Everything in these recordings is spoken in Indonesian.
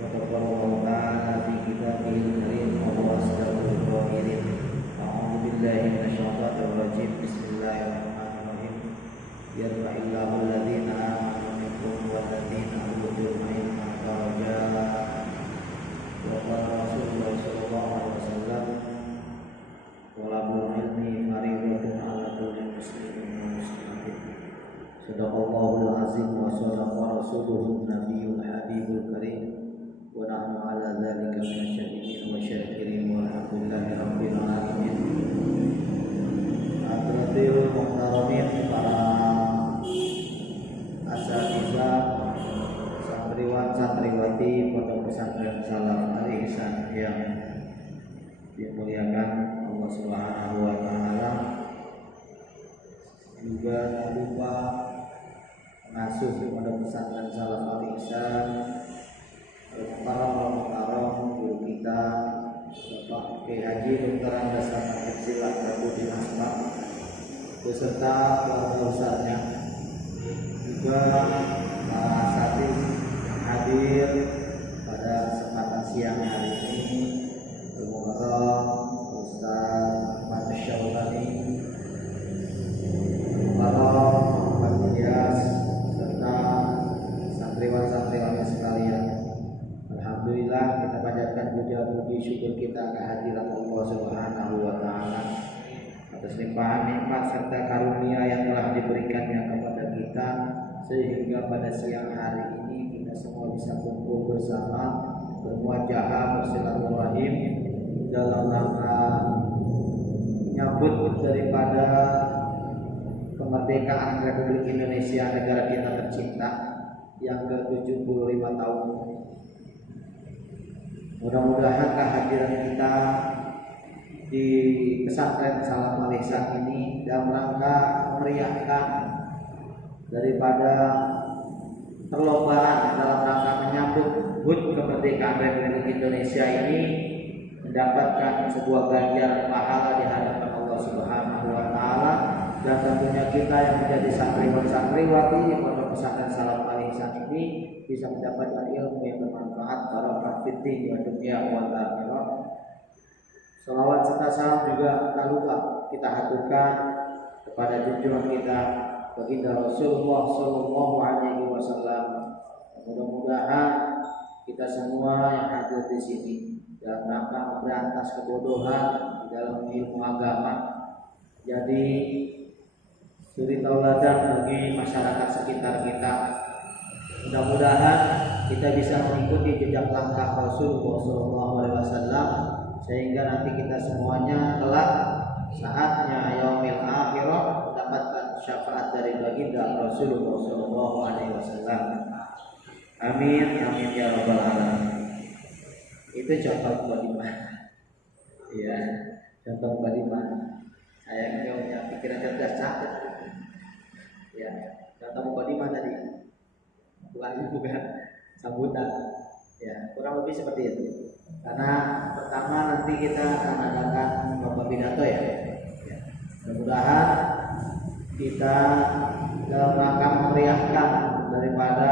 وقال الله تعالى في كتابه الكريم وهو أصدق القائلين أعوذ بالله من الشيطان الرجيم بسم الله الرحمن الرحيم يرفع الله الذين آمنوا منكم والذين أوتوا العلم درجات وقال رسول الله صلى الله عليه وسلم طلب العلم فريضة على كل مسلم ومسلمة صدق الله العظيم وصدق رسوله النبي الحبيب الكريم ونحن على ذلك من الشاهدين والشاكرين والحمد لله رب العالمين. Hadirin muhtaramin, para asatidzah, santriwan-santriwati Pondok Pesantren Salaf Al-Ihsan yang dimuliakan Allah Subhanahu wa taala, juga tak lupa pengasuh Pondok Pesantren Salaf Al-Ihsan Al-Mukarram guru kita Bapak Kiai Haji Dr. Andes Hafizillah Abdul Asma beserta keluarga besarnya, juga para asatidz yang hadir pada kesempatan siang hari ini, Al-Mukarram Ustaz Ahmad Syaulani, Al-Mukarram Ahmad Ilyas, serta santriwan-santriwan sekalian. Alhamdulillah, kita panjatkan puja-puji syukur kita kehadiran Allah Subhanahu wa taala atas limpahan nikmat serta karunia yang telah diberikannya kepada kita, sehingga pada siang hari ini kita semua bisa kumpul bersama, bermuajahah, bersilaturahim dalam rangka menyambut daripada kemerdekaan Republik Indonesia, negara kita tercinta yang ke-75 tahun. Mudah-mudahan kehadiran kita di pesantren Salaf Al-Ihsan ini dalam rangka memeriahkan daripada perlombaan dalam rangka menyambut HUT kemerdekaan Republik Indonesia ini mendapatkan sebuah ganjaran pahala di hadapan Allah Subhanahu wa taala, dan tentunya kita yang menjadi santriwan-santriwati Pondok Pesantren Salaf Al-Ihsan ini bisa mendapatkan ilmu yang bermanfaat, barokah fid din wa dunya wal akhirah. Salawat serta salam juga tak lupa kita haturkan kepada junjungan kita baginda Rasulullah sallallahu alaihi wasallam. Mudah-mudahan kita semua yang hadir di sini dalam rangka memberantas kebodohan di dalam ilmu agama jadi suri tauladan bagi masyarakat sekitar kita. Mudah-mudahan kita bisa mengikuti jejak langkah Rasulullah SAW, sehingga nanti kita semuanya kelak saatnya yaumil akhirah mendapatkan syafaat dari baginda Rasulullah SAW. Amin amin ya rabbal alamin. Itu contoh badimah. Ya, contoh badimah. Saya punya pikiran cerdas catat. Ya, contoh badimah tadi. Bukan sambutan, ya kurang lebih seperti itu. Karena pertama nanti kita akan adakan lomba pidato ya. Mudah-mudahan kita dalam rangka memeriahkan daripada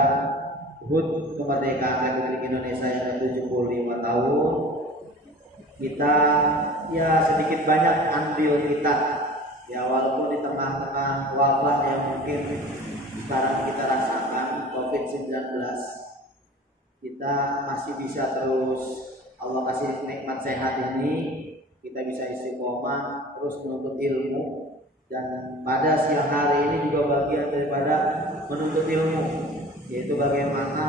HUT kemerdekaan Republik Indonesia yang ke-75 tahun, kita ya sedikit banyak andil kita, ya walaupun di tengah-tengah wabah yang mungkin sekarang kita rasakan COVID-19, kita masih bisa terus, Allah kasih nikmat sehat ini, kita bisa istiqomah terus menuntut ilmu, dan pada siang hari ini juga bagian daripada menuntut ilmu, yaitu bagaimana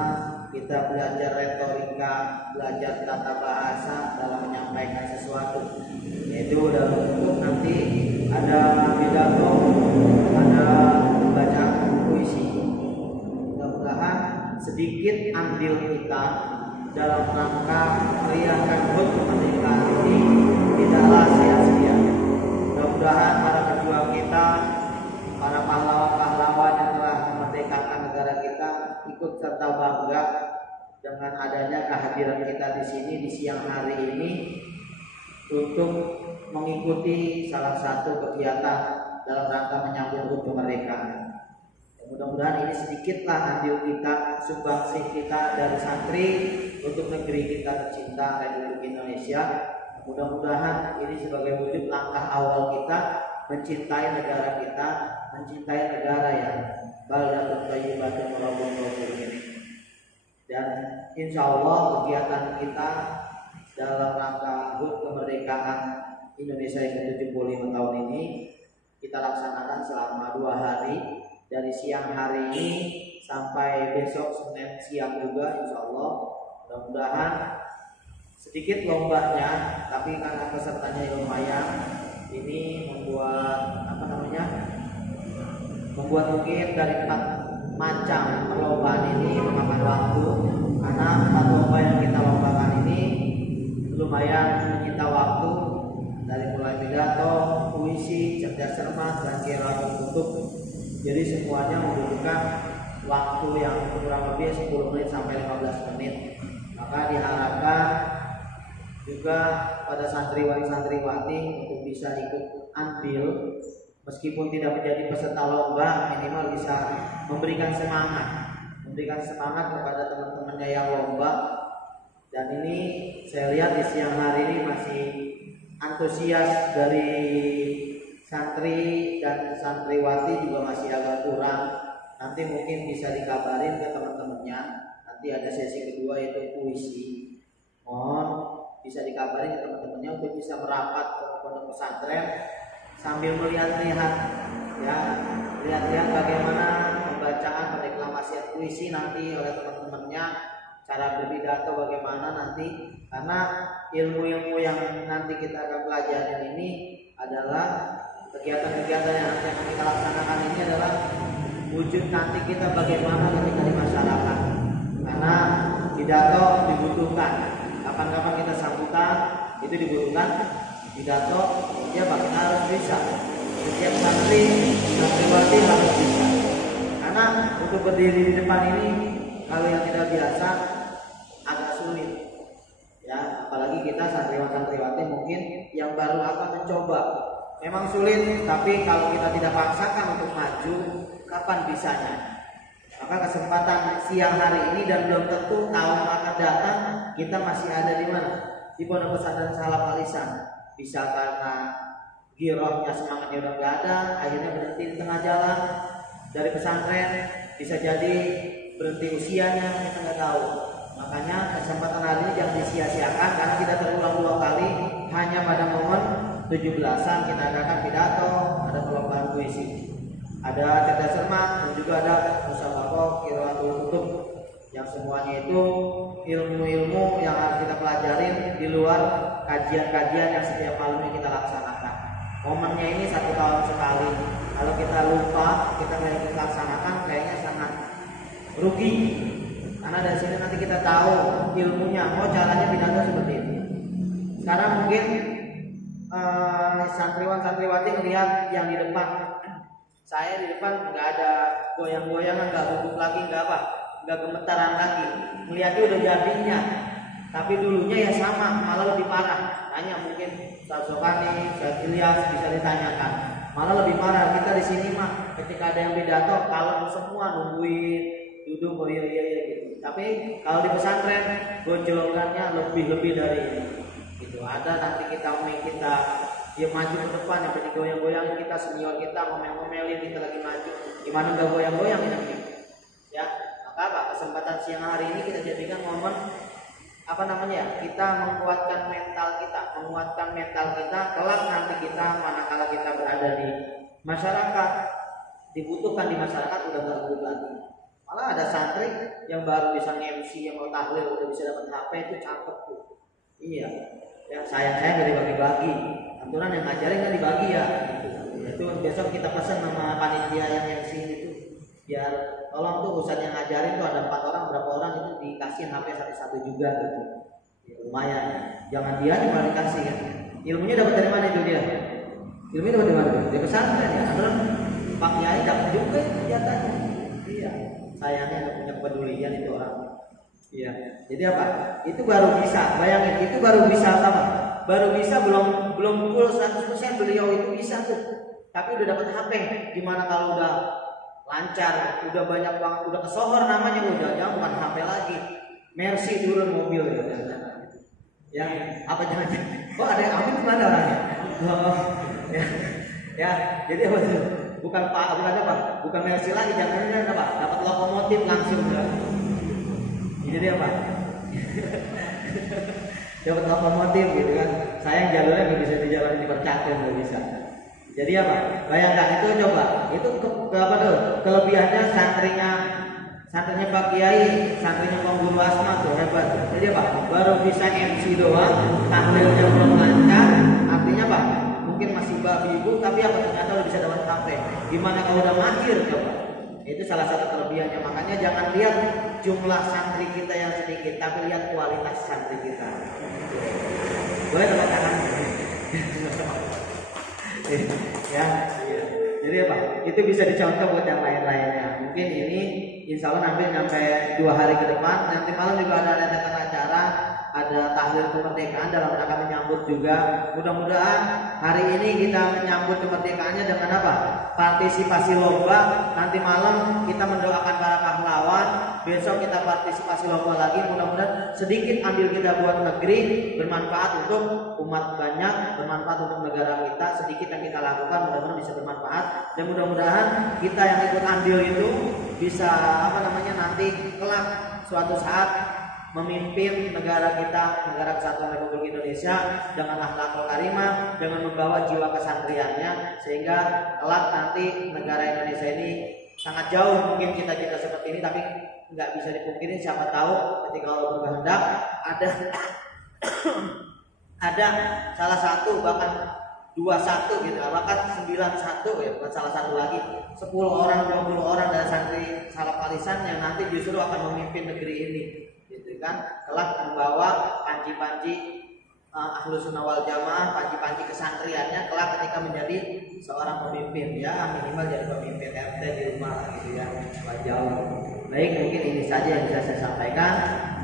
kita belajar retorika, belajar tata bahasa dalam menyampaikan sesuatu, yaitu dalam bentuk nanti ada pidato, ada bacaan puisi. Mudah-mudahan sedikit andil kita dalam rangka meriahkan HUT kemerdekaan ini tidaklah sia-sia. Mudah-mudahan para pejuang kita, para pahlawan-pahlawan yang telah memerdekakan negara kita ikut serta bangga dengan adanya kehadiran kita di sini di siang hari ini untuk mengikuti salah satu kegiatan dalam rangka menyambut HUT kemerdekaan. Mudah-mudahan ini sedikitlah andil kita, sumbangsih kita dari santri untuk negeri kita tercinta Republik Indonesia. Mudah-mudahan ini sebagai wujud langkah awal kita mencintai negara kita, mencintai negara yang baldatun thayyibatun wa rabbun ghafurun ini. Dan insya Allah kegiatan kita dalam rangka HUT kemerdekaan Indonesia yang ke-75 tahun ini kita laksanakan selama 2 hari, dari siang hari ini sampai besok Senin siang juga insya Allah. Mudah-mudahan sedikit lombanya, tapi karena pesertanya lumayan, ini membuat membuat mungkin dari 4 macam perlombaan ini memakan waktu, karena 4 lomba yang kita lombakan ini lumayan menyita waktu, dari mulai pidato, puisi, cerdas cermat, dan qiraat kutub. Jadi semuanya membutuhkan waktu yang kurang lebih 10 menit sampai 15 menit. Maka diharapkan juga pada santriwati untuk bisa ikut andil, meskipun tidak menjadi peserta lomba, minimal bisa memberikan semangat kepada teman-temannya yang lomba. Dan ini saya lihat di siang hari ini masih antusias dari santri dan santriwati juga masih agak kurang. Nanti mungkin bisa dikabarin ke teman-temannya. Nanti ada sesi kedua yaitu puisi. Mohon bisa dikabarin ke teman-temannya untuk bisa merapat ke pondok pesantren sambil melihat-lihat bagaimana pembacaan deklamasi puisi nanti oleh teman-temannya, cara berpidato bagaimana nanti, karena ilmu-ilmu yang nanti kita akan pelajari ini adalah kegiatan-kegiatan yang nanti akan kita laksanakan ini adalah wujud nanti kita bagaimana ketika di masyarakat. Karena pidato dibutuhkan, kapan-kapan kita sambutan itu dibutuhkan pidato, ya kita harus bisa. Setiap santriwati harus bisa. Karena untuk berdiri di depan ini kalau yang tidak biasa agak sulit. Ya, apalagi kita santriwati mungkin yang baru akan mencoba. Memang sulit, tapi kalau kita tidak paksakan untuk maju, kapan bisanya? Maka kesempatan siang hari ini dan belum tentu tahun akan datang kita masih ada di mana? Di Pondok Pesantren Salaf Al-Ihsan. Bisa karena girohnya semangatnya udah nggak ada, akhirnya berhenti di tengah jalan dari pesantren. Bisa jadi berhenti usianya, kita nggak tahu. Makanya kesempatan hari ini jangan disia-siakan, karena kita terulang 2 kali hanya pada momen 17-an kita adakan pidato, ada perlombaan puisi, ada cerdas cermat, dan juga ada musabaqah qiraatul kutub, yang semuanya itu ilmu-ilmu yang harus kita pelajarin di luar kajian-kajian yang setiap malamnya kita laksanakan. Momennya ini 1 tahun sekali. Kalau kita lupa, kita nggak kita laksanakan, kayaknya sangat rugi. Karena dari sini nanti kita tahu ilmunya, caranya pidato seperti itu. Sekarang mungkin santriwati ngelihat yang di depan, saya di depan nggak ada goyang-goyangan, nggak duduk lagi, nggak gemetaran lagi. Melihatnya udah jadinya, tapi dulunya ya sama, malah lebih parah. Tanya mungkin Ustaz Sokani, Ustaz Ilyas bisa ditanyakan, malah lebih parah. Kita di sini mah ketika ada yang pidato, kalau semua nungguin duduk, iya gitu. Tapi kalau di pesantren gojlokannya lebih dari ini. Gitu. Ada nanti kita dia maju ke depan, yang penting goyang-goyangin kita, senior kita ngomel-ngomelin kita lagi maju. Gimana nggak goyang-goyang ini? Ya, maka apa? Kesempatan siang hari ini kita jadikan momen kita menguatkan mental kita kelak nanti kita manakala kita berada di masyarakat, dibutuhkan di masyarakat, udah nggak butuh lagi. Malah ada santri yang baru bisa MC, yang mau tahlil udah bisa dapat HP, itu cakep tuh. Iya, ya saya nggak dibagi-bagi, aturan yang ngajarin kan dibagi ya. Itu besok kita pesan sama panitia yang MC itu, biar tolong tuh ustadz yang ngajarin tuh ada 4 orang, berapa orang itu dikasih HP satu-satu juga gitu. Ya, lumayan, jangan dia cuma dikasih kan. Ilmunya dapat dari mana itu dia? Ilmunya dapat dari mana? Dari pesantren ya. Aturan Pak Kiai dapat juga itu jatahnya. Iya, sayangnya nggak punya kepedulian itu orang. Iya, jadi apa? Itu baru bisa, bayangin, itu baru bisa apa? Baru bisa belum full 100% beliau itu bisa tuh. Tapi udah dapat HP. Gimana kalau udah lancar, udah banyak banget, udah kesohor namanya, udah jangan bukan HP lagi, Mercy turun mobil ya, yang apa jangan? Oh ada yang amin mana orangnya? Oh, ya, jadi apa tuh? Bukan apa? Bukan Mercy lagi, jangan apa? Dapat lokomotif langsung ya. Jadi apa? Dapat lokomotif gitu kan. Sayang jalurnya nggak bisa di jalan dipercakin, nggak bisa. Jadi apa? Bayangkan itu, coba itu apa tuh? Kelebihannya santrinya Pak Kiai, santrinya Bang Guru Asma tuh hebat. Jadi apa? Baru bisa MC doang, tahlilnya belum lancar. Artinya apa? Mungkin masih babi ibu, tapi apa ternyata udah bisa dapat HP. Gimana kalau udah mahir coba? Itu salah satu kelebihannya. Makanya jangan lihat jumlah santri kita yang sedikit, tapi lihat kualitas santri kita. Boleh tepuk tangan? Ya, jadi apa? Itu bisa dicontoh buat yang lain-lainnya. Mungkin ini insya Allah nanti sampai 2 hari ke depan. Nanti malam juga ada rentetan acara, ada tahlil kemerdekaan dalam rangka menyambut juga. Mudah-mudahan hari ini kita menyambut kemerdekaannya dengan apa? Partisipasi lomba. Nanti malam kita mendoakan para pahlawan. Besok kita partisipasi lomba lagi. Mudah-mudahan sedikit ambil kita buat negeri, bermanfaat untuk umat banyak, bermanfaat untuk negara kita. Sedikit yang kita lakukan mudah-mudahan bisa bermanfaat. Dan mudah-mudahan kita yang ikut andil itu bisa nanti kelak suatu saat memimpin negara kita, Negara Kesatuan Republik Indonesia dengan akhlakul karimah, dengan membawa jiwa kesantriannya, sehingga kelak nanti negara Indonesia ini sangat jauh mungkin kita seperti ini, tapi nggak bisa dipungkiri, siapa tahu ketika Allah berkehendak ada salah satu bahkan 21 gitu, bahkan 91 ya, bukan salah satu lagi, 10 orang, 20 orang dari santri salaf alisan yang nanti justru akan memimpin negeri ini, gitu kan, kelak membawa panji-panji Ahlus Sunnah wal Jamaah, panji-panji kesantriannya kelak ketika menjadi seorang pemimpin, ya minimal jadi pemimpin RT di rumah gitu ya, jauh. Baik, mungkin ini saja yang bisa saya sampaikan.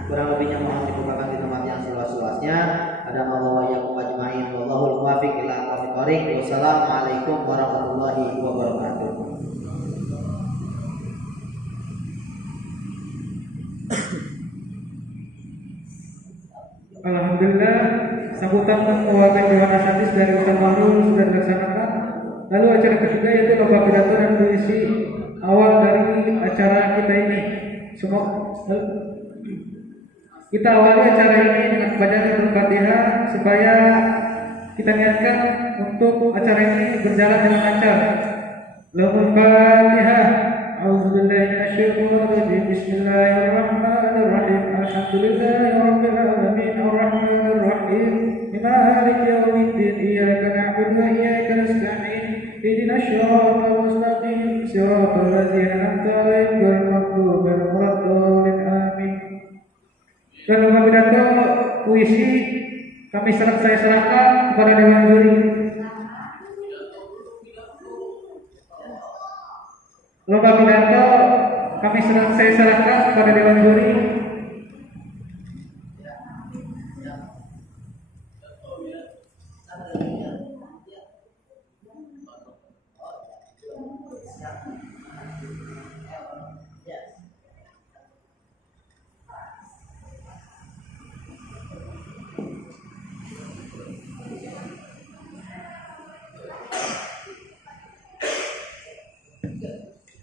Kurang lebihnya mohon dibukakan di tempat yang seluas-luasnya. Ada Allah ya ajmain. Wallahul muwaffiq ila aqwamit thoriq. Wassalamualaikum warahmatullahi wabarakatuh. Alhamdulillah, sambutan mewakili Dewan Hadis dari Ustaz Mahrul sudah dilaksanakan. Lalu acara ketiga yaitu lomba pidato dan puisi awal dari acara kita ini. Kita awali acara ini dengan bacaan Al-Fatihah supaya kita niatkan untuk acara ini berjalan dengan lancar. Al-Fatihah. A'udzubillahi minasyaitonir rajim. Bismillahirrahmanirrahim. Alhamdulillahirabbil alamin arrahmanir rahim. Maliki yaumiddin. Iyyaka na'budu wa iyyaka nasta'in. Ihdinas siratal mustaqim. Siratal ladzina an'amta 'alaihim ghairil maghdubi 'alaihim waladdallin. Amin. Dan lomba pidato puisi saya serahkan kepada Dewan Juri. Lomba pidato saya serahkan kepada Dewan Juri.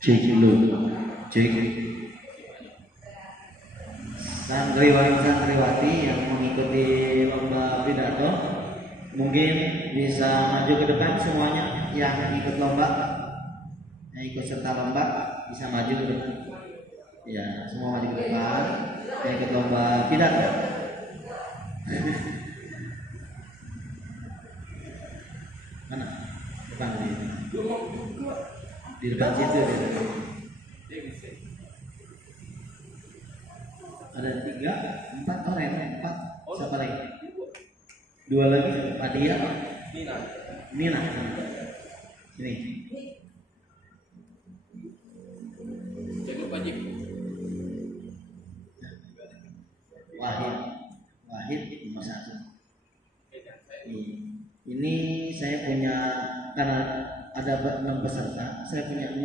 Cek dulu, cek. Santriwati yang mengikuti lomba pidato mungkin bisa maju ke depan semuanya yang ikut lomba, yang ikut serta lomba bisa maju ke depan. Ya, semua maju ke depan yang ikut lomba pidato. Mana? Depan di depan situ ada 3, 4 orang, 4 siapa lagi? 2 lagi, Adia, Nina, ini. Jago wajib. Wahid nomor 1. Ini saya punya, karena ada 6 peserta, saya punya 6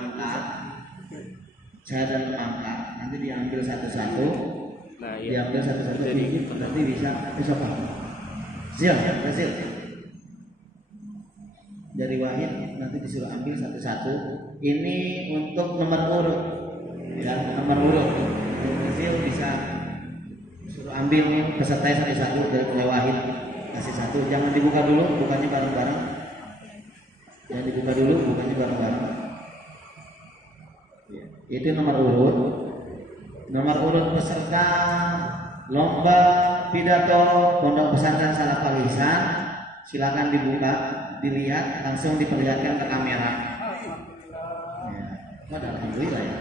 angkat, saya dan angkat, nanti diambil satu-satu, diambil satu-satu, nanti bisa paham. Siap, hasil. Dari Wahid nanti disuruh ambil satu-satu. Ini untuk nomor urut, ya nomor urut. Hasil bisa suruh ambil peserta satu-satu dari Wahid, kasih satu. Jangan dibuka dulu, bukanya bareng-bareng. Jangan dibuka dulu, bukanya bareng-bareng. Itu nomor urut. Nomor urut peserta lomba pidato Pondok Pesantren Salafal Ihsan, silakan dibuka, dilihat, langsung diperlihatkan ke kamera. Ya, alhamdulillah ya.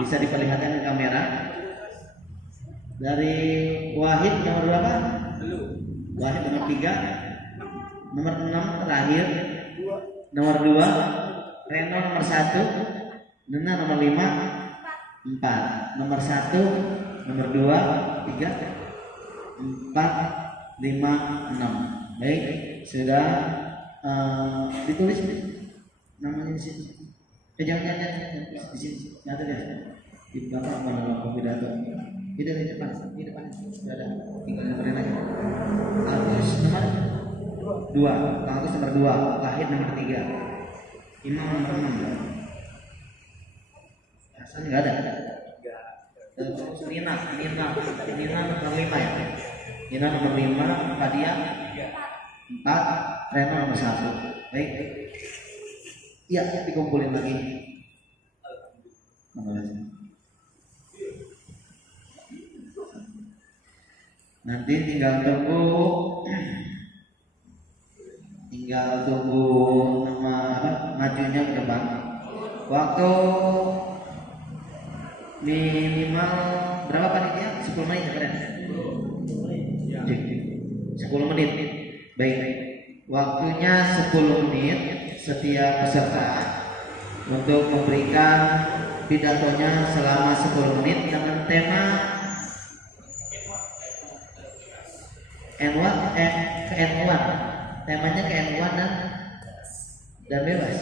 Bisa diperlihatkan ke kamera. Dari Wahid nomor berapa? Wahid nomor 3, nomor 6 terakhir, nomor 2, Reno nomor 1, Nena nomor 5, 4, nomor 1, nomor 2, 3, 4, 5, 6. Baik, sudah ditulis namanya di sini. Jangan di sini. Nyata deh. Di belakang mana pidato. Di depan, sudah ada. Tinggal dengerin aja. Agus nomor 2, Agus nomor 2, Wahid nomor 3, Imam nomor 6. Hasan nggak ada. Nina nomor 5 ya. Nina nomor 5, Fadia 4, Reno nomor 1. Baik. Iya, dikumpulin lagi. Nanti tinggal tunggu nama majunya ke depan. Waktu minimal berapa panitia? 10 menit keren. 10 menit. Baik. Waktunya 10 menit setiap peserta untuk memberikan pidatonya selama 10 menit dengan tema N1. Temanya ke N1 dan bebas.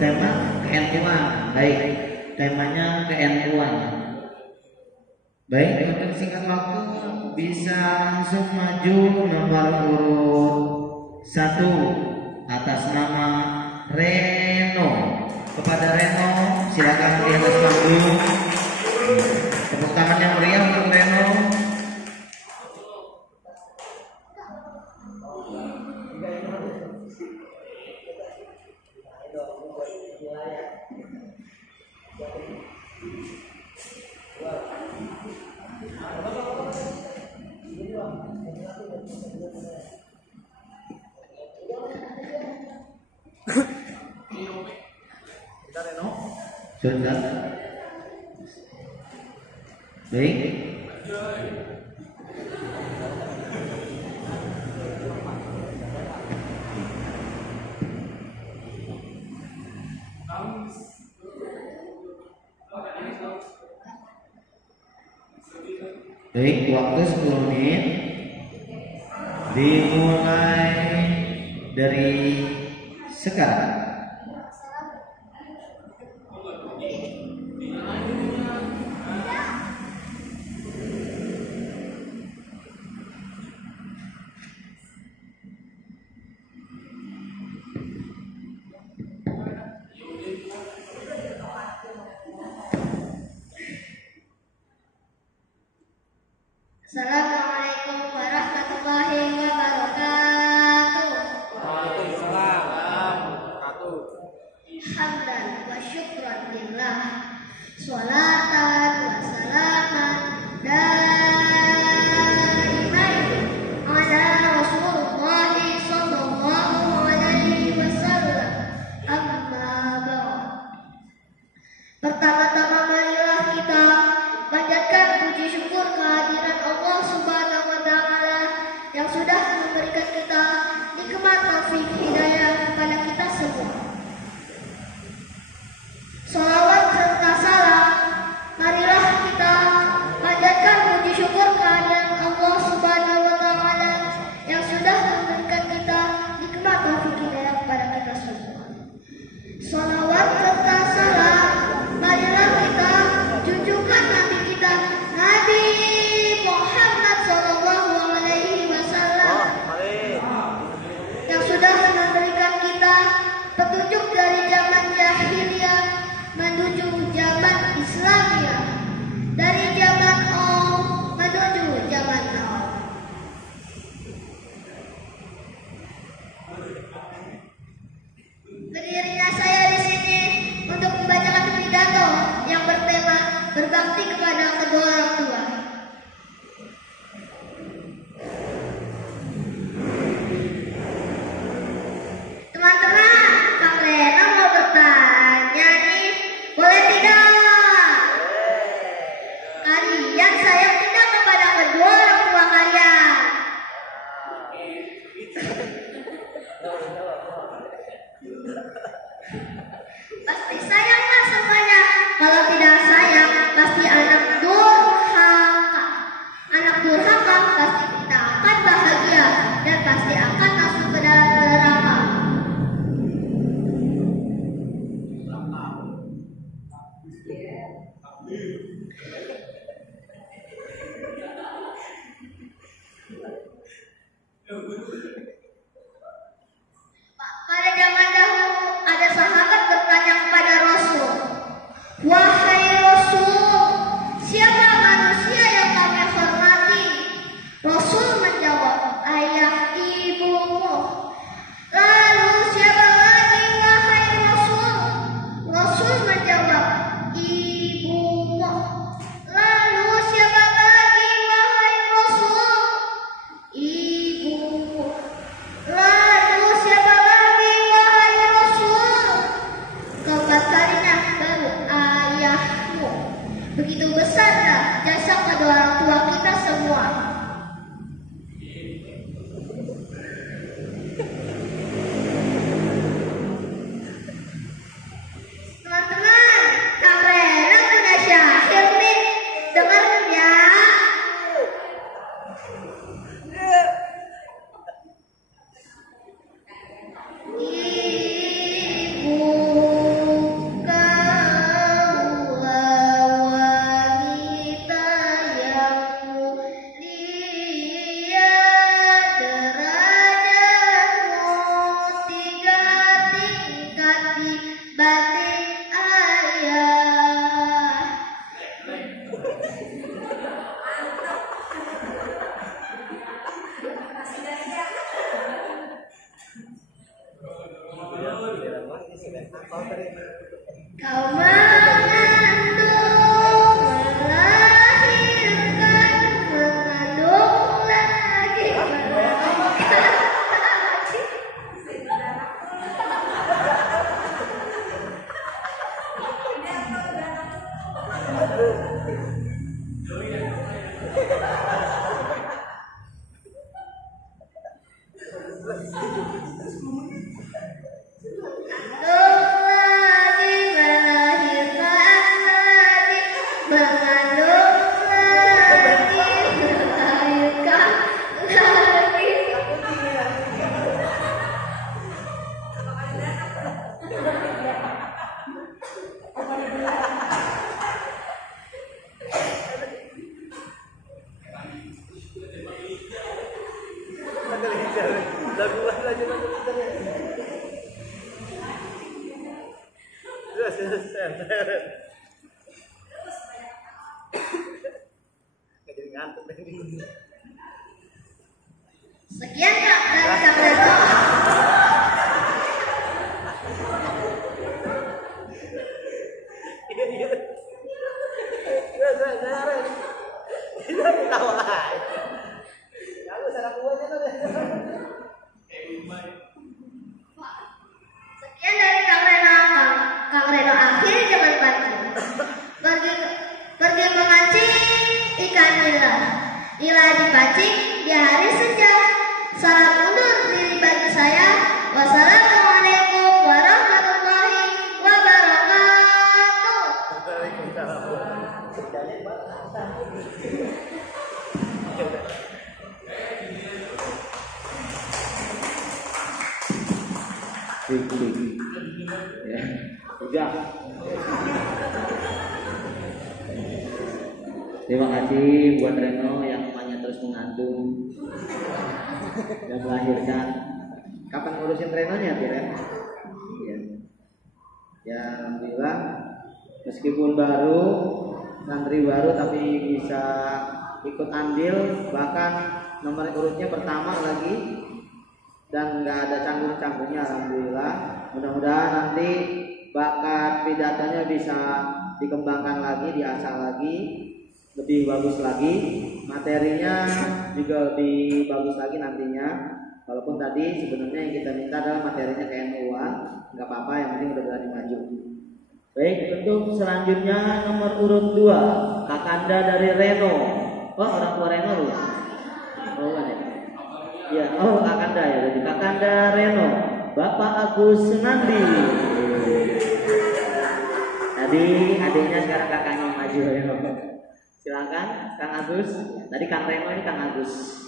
Tema ke N1. Baik. Temanya ke N1. Baik, untuk singkat waktu bisa langsung maju nomor urut 1 atas nama Reno. Kepada Reno, silakan di atas panggung. Tepuk tangan yang meriah untuk Reno. Sudah. Baik. Baik, waktu 10 menit. Dimulai dari sekarang. Assalamualaikum warahmatullahi wabarakatuh. Waalaikumsalam warahmatullahi. Hamdan wa syukran lillah. Sholatan wa salaman daiman ala Rasulullah sallallahu alaihi wasallam. Amma ba'd. Pertama-tama marilah kita panjatkan puji syukur kehadiran Allah Subhanahu wa taala yang sudah memberikan kita nikmat taufik hidayah kepada kita semua. Shalawat serta salam mari Kalau tidak sayang, pasti anak durhaka. Anak durhaka pasti tidak akan bahagia dan pasti akan masuk ke dalam neraka. Pada zaman dahulu ada sahabat bertanya kepada Rasul, "Wahai Rasul, siapa manusia yang kami hormati?" Rasul menjawab, "Ayah ibumu." "Lalu siapa lagi wahai Rasul?" Rasul menjawab, "Ibumu." "Lalu siapa lagi wahai Rasul?" "Ibumu." "Lalu siapa lagi wahai Rasul?" Keempat kalinya baru ayahmu. Begitu besarnya jasa kedua orang tua kita semua. Teman-teman, Kang Rena punya syair nih. Dengerin ya. Ibu kaulah wanita yang mulia, derajatmu 3 tingkat dibanding ayah. Kau mengandung, melahirkan, mengandung lagi, melahirkan lagi. Sekian Kak dari Kang Reno. Sekian dari Kang Reno. Kang Reno akhiri dengan pancing. Pergi memancing ikan nila. Nila dipancing di hari senja. Salam undur diri bagi saya. Wassalamualaikum warahmatullahi wabarakatuh. Ya, udah. Terima kasih buat Reno yang emaknya terus mengandung dan melahirkan. Kapan ngurusin Renonya, Ren? Iya. Ya, alhamdulillah. Meskipun baru, santri baru tapi bisa ikut andil, bahkan nomor urutnya pertama lagi dan nggak ada canggung-canggungnya, alhamdulillah. Mudah-mudahan nanti bakat pidatonya bisa dikembangkan lagi, diasah lagi, lebih bagus lagi, materinya juga lebih bagus lagi nantinya. Walaupun tadi sebenarnya yang kita minta adalah materinya KNU-an, nggak apa-apa, yang penting udah berani maju. Baik, untuk selanjutnya nomor urut 2, Kakanda dari Reno. Oh, orang tua Reno loh. Oh, bukan ya? Ya, oh Kakanda ya, jadi Kakanda Reno, Bapak Agus Senandi. Tadi adiknya, sekarang kakaknya yang maju. Silakan Kang Agus. Tadi Kang Reno, ini Kang Agus.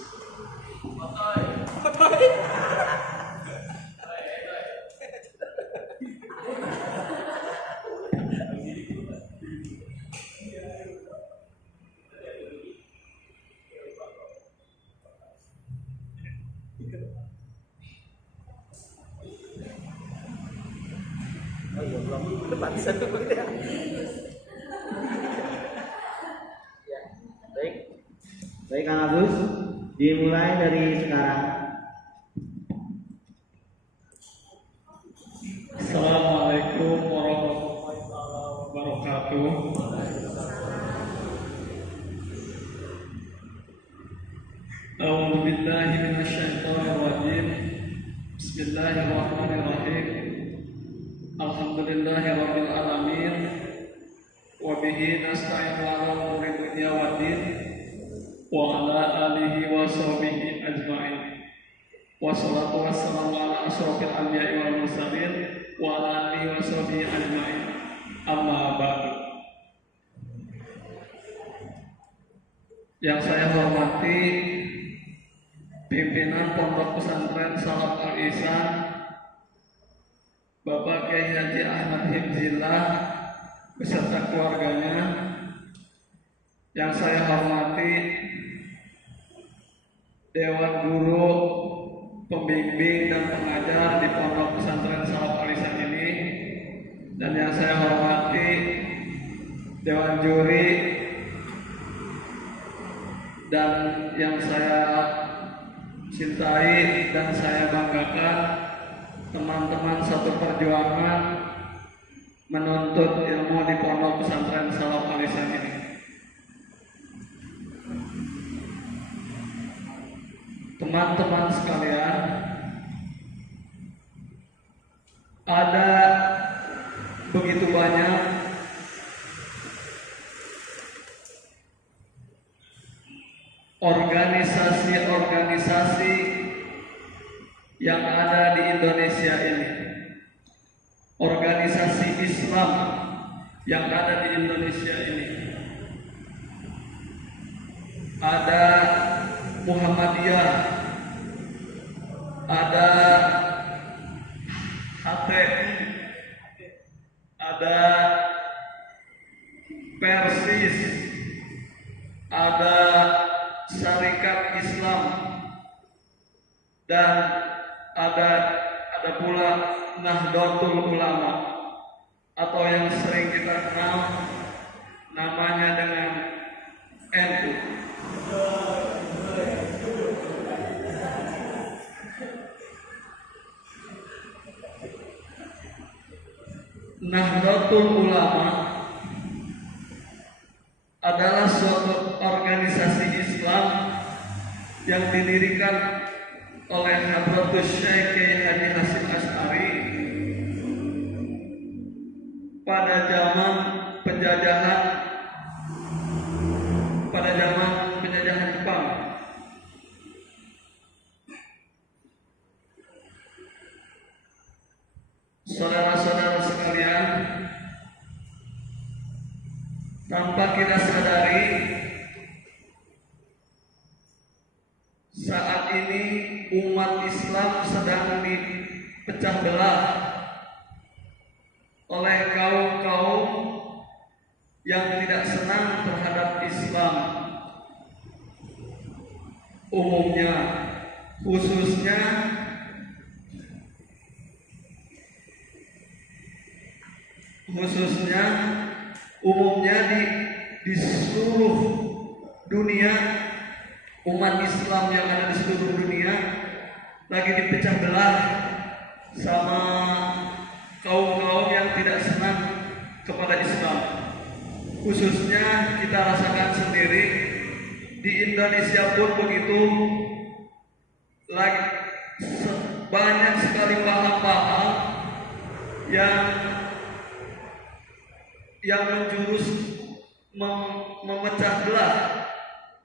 Oh iya, belum depan satu ya. Baik, baik Kang Agus, dimulai dari sekarang. Assalamualaikum warahmatullahi wabarakatuh. A'udzu billahi minasyaitonir rajim. Bismillahirrahmanirrahim. Alhamdulillahirabbil alamin. Wa bihi nasta'inu 'ala umuri dunya waddin. Wa 'ala alihi wa sahbihi ajma'in. Wassalatu wassalamu ala asyrofil anbiya'i wal mursalin wa ala alihi wa sahbihi ajma'in. Amma ba'du. Yang saya hormati pimpinan Pondok Pesantren Salaf Al-Ihsan, Bapak Kiai Haji Ahmad Himzillah beserta keluarganya. Yang saya hormati Dewan Guru, pembimbing dan pengajar di Pondok Pesantren Salaf Al-Ihsan ini, dan yang saya hormati Dewan Juri, dan yang saya cintai dan saya banggakan, teman-teman satu perjuangan menuntut ilmu di Pondok Pesantren Salaf Al-Ihsan ini. Teman-teman sekalian, ada begitu banyak organisasi-organisasi yang ada di Indonesia ini, organisasi Islam yang ada di Indonesia ini. Ada Muhammadiyah, ada HTI, ada Persis, ada Syarikat Islam, dan ada pula Nahdlatul Ulama, atau yang sering kita kenal namanya dengan NU. Nahdlatul Ulama adalah suatu organisasi Islam yang didirikan oleh Hadratus Syekh Kiai Haji Hasyim Asy'ari pada zaman penjajahan Jepang. Saudara-saudara sekalian, tanpa kita sadari, saat ini umat Islam sedang dipecah belah oleh kaum-kaum yang tidak senang terhadap Islam umumnya, khususnya umumnya di seluruh dunia. Umat Islam yang ada di seluruh dunia lagi dipecah belah sama kaum-kaum yang tidak senang kepada Islam. Khususnya kita rasakan sendiri di Indonesia pun begitu, lagi banyak sekali paham-paham yang menjurus memecah belah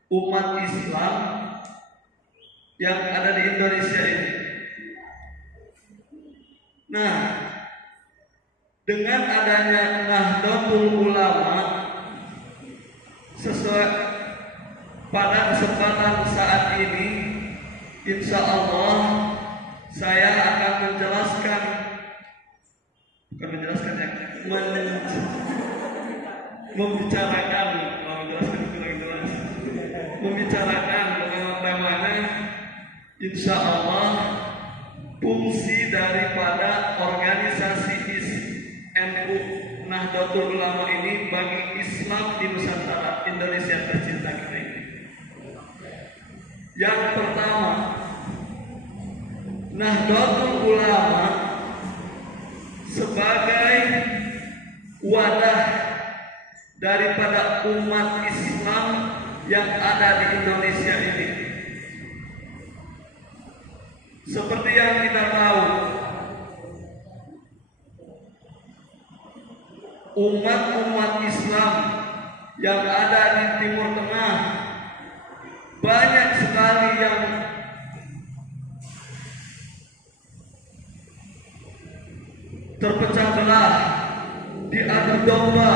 umat Islam yang ada di Indonesia ini. Nah, dengan adanya Nahdlatul ini, insya Allah saya akan menjelaskan, bukan menjelaskan ya, membicarakan, menjelaskan kurang jelas, membicarakan temanya, insya Allah fungsi daripada organisasi NU Nahdlatul Ulama ini bagi Islam di Nusantara Indonesia tercinta kita ini. Yang pertama, Nahdlatul Ulama sebagai wadah daripada umat Islam yang ada di Indonesia ini. Seperti yang kita tahu, umat-umat Islam yang ada di Timur Tengah banyak sekali yang terpecah belah, diadu domba.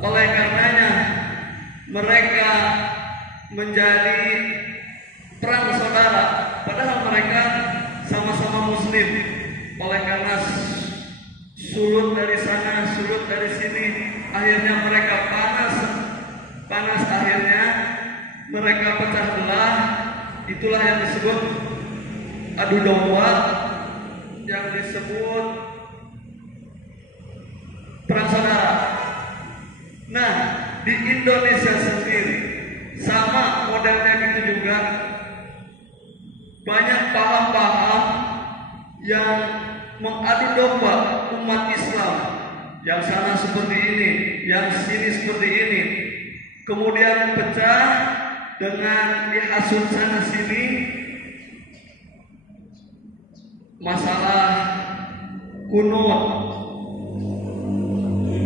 Oleh karenanya mereka menjadi perang saudara, padahal mereka sama-sama muslim. Oleh karena sulut dari sana, sulut dari sini, akhirnya mereka panas, akhirnya mereka pecah belah. Itulah yang disebut adu domba, yang disebut perang saudara. Nah, di Indonesia sendiri sama modelnya gitu juga. Banyak paham-paham yang mengadu domba umat Islam. Yang sana seperti ini, yang sini seperti ini. Kemudian pecah dengan dihasut sana sini. Masalah kunut,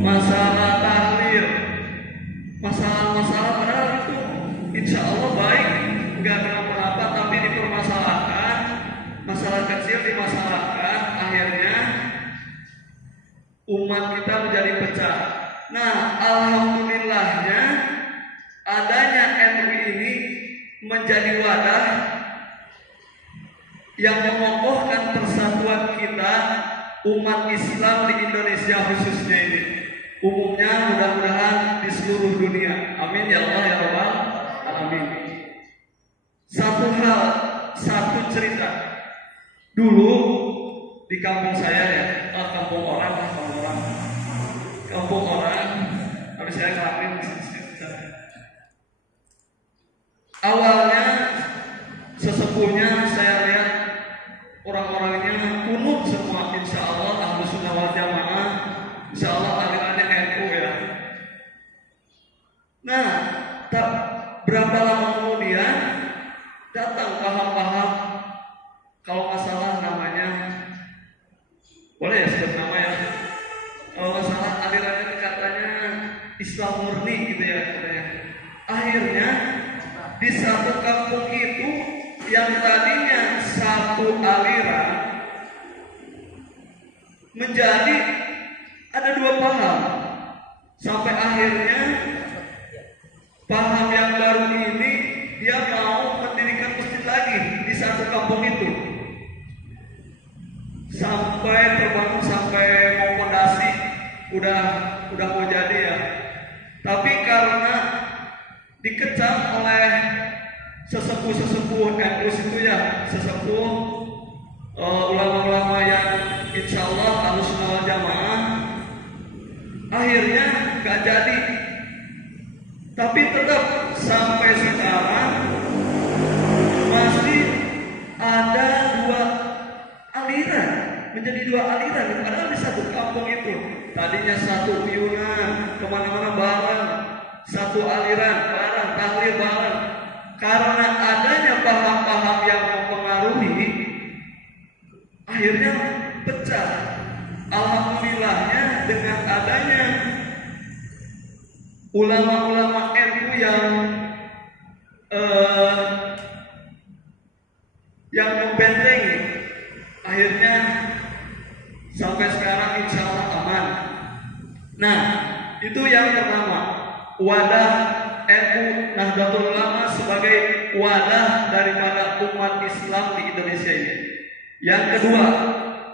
masalah tahlil, masalah-masalah padahal itu insya Allah baik, enggak kenapa-napa, tapi dipermasalahkan, masalah kecil dimasalahkan, akhirnya umat kita menjadi pecah. Nah, alhamdulillahnya adanya NU ini menjadi wadah yang mengokohkan persatuan kita umat Islam di Indonesia khususnya ini. Umumnya mudah-mudahan di seluruh dunia. Amin ya Allah ya Rabbal alamin. Satu hal, satu cerita. Dulu di kampung saya ya, kampung orang, tapi saya ngelakuin awalnya sesepuhnya saya lihat orang-orangnya kunut semua, insya Allah Ahlus Sunnah wal Jamaah, insya Allah alirannya NU ya. Nah, tak berapa lama kemudian datang paham-paham, kalau masalah namanya, boleh ya sebut nama ya, kalau masalah alirannya katanya Islam murni gitu ya katanya. Akhirnya di satu kampung itu yang tadinya satu aliran menjadi ada dua paham, sampai akhirnya paham yang baru ini dia mau mendirikan masjid lagi di satu kampung itu, sampai terbangun, sampai mau fondasi, udah mau jadi ya. Tapi karena dikecam oleh sesepuh NU itu ya, sesepuh ulama-ulama yang insya Allah Ahlus Sunnah wal Jamaah, akhirnya gak jadi. Tapi tetap sampai sekarang masih ada dua aliran, menjadi dua aliran. Padahal di satu kampung itu tadinya satu piunan, kemana-mana bareng, satu aliran bareng, tahlil bareng. Karena adanya paham-paham yang mempengaruhi, akhirnya pecah. Alhamdulillahnya dengan adanya ulama-ulama NU yang membentengi, akhirnya sampai sekarang insya Allah aman. Nah, itu yang pertama, wadah NU Nahdlatul Ulama sebagai wadah daripada umat Islam di Indonesia ini. Yang kedua,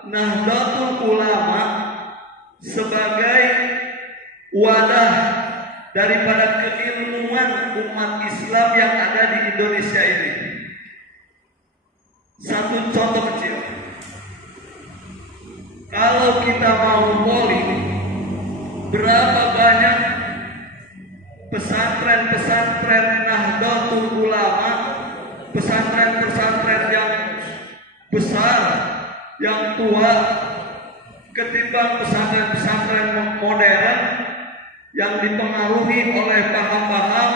Nahdlatul Ulama sebagai wadah daripada keilmuan umat Islam yang ada di Indonesia ini. Satu contoh kecil. Kalau kita mau polling, berapa banyak pesantren-pesantren Nahdlatul Ulama, pesantren-pesantren yang besar, yang tua, ketimbang pesantren-pesantren modern yang dipengaruhi oleh paham-paham